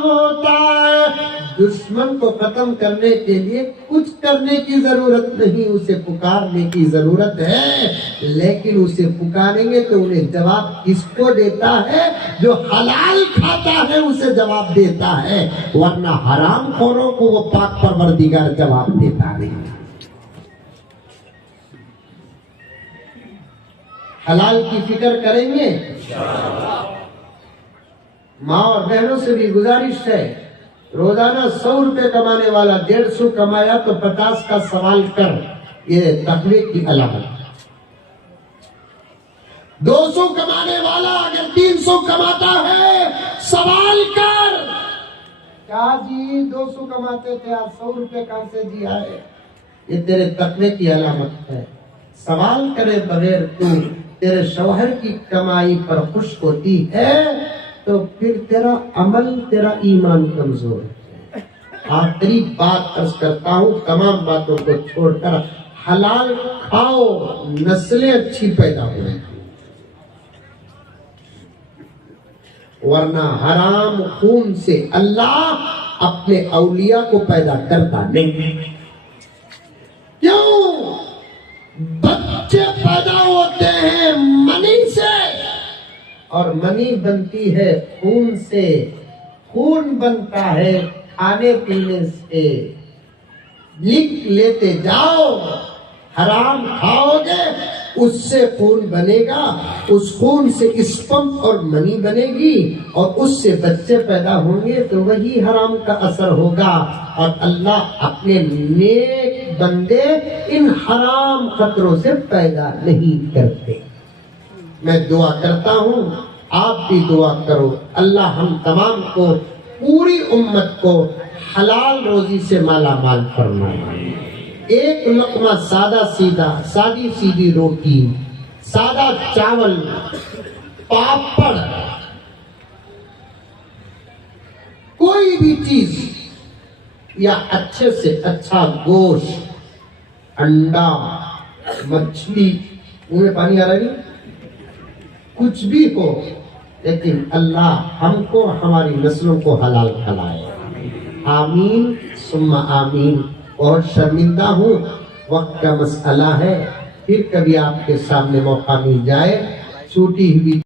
होता है। दुश्मन को खत्म करने के लिए कुछ करने की जरूरत नहीं, उसे पुकारने की जरूरत है। लेकिन उसे पुकारेंगे तो उन्हें जवाब किसको देता है? जो हलाल खाता है उसे जवाब देता है, वरना हराम खोरों को वो पाक परवरदिगार जवाब देता नहीं। हलाल की फिक्र करेंगे। माँ और बहनों से भी गुजारिश है, रोजाना 100 रुपए कमाने वाला 150 कमाया तो 50 का सवाल कर, ये तकवे की अलामत। 200 कमाने वाला अगर 300 कमाता है, सवाल कर, क्या जी 200 कमाते थे आज 100 रुपए कहां से दिया है? ये तेरे तकवे की अलामत है। सवाल करे बगैर तू तेरे शौहर की कमाई पर खुश होती है तो फिर तेरा अमल, तेरा ईमान कमजोर है। आखिरी बात अर्ज करता हूँ, तमाम बातों को छोड़कर हलाल खाओ, नस्लें अच्छी पैदा होंगी, वरना हराम खून से अल्लाह अपने औलिया को पैदा करता नहीं। क्यों? बच्चे पैदा होते हैं मनी से, और मनी बनती है खून से, खून बनता है खाने पीने से। लिख लेते जाओ, हराम खाओगे उससे खून बनेगा, उस खून से स्पर्म और मनी बनेगी, और उससे बच्चे पैदा होंगे तो वही हराम का असर होगा। और अल्लाह अपने नेक बंदे इन हराम खतरों से पैदा नहीं करते। मैं दुआ करता हूँ, आप भी दुआ करो, अल्लाह हम तमाम को, पूरी उम्मत को हलाल रोजी से माला माल फरमाए। एक लुक़मा सादा सीधा, सादी सीधी रोटी, सादा चावल, पापड़, कोई भी चीज, या अच्छे से अच्छा गोश्त, अंडा, मछली, मुंह में पानी आ रहा है, कुछ भी हो, लेकिन अल्लाह हमको, हमारी नस्लों को हलाल खिलाए। आमीन सुम्मा आमीन। और शर्मिंदा हूँ, वक्त का मसला है, फिर कभी आपके सामने मौका मिल जाए, छूटी हुई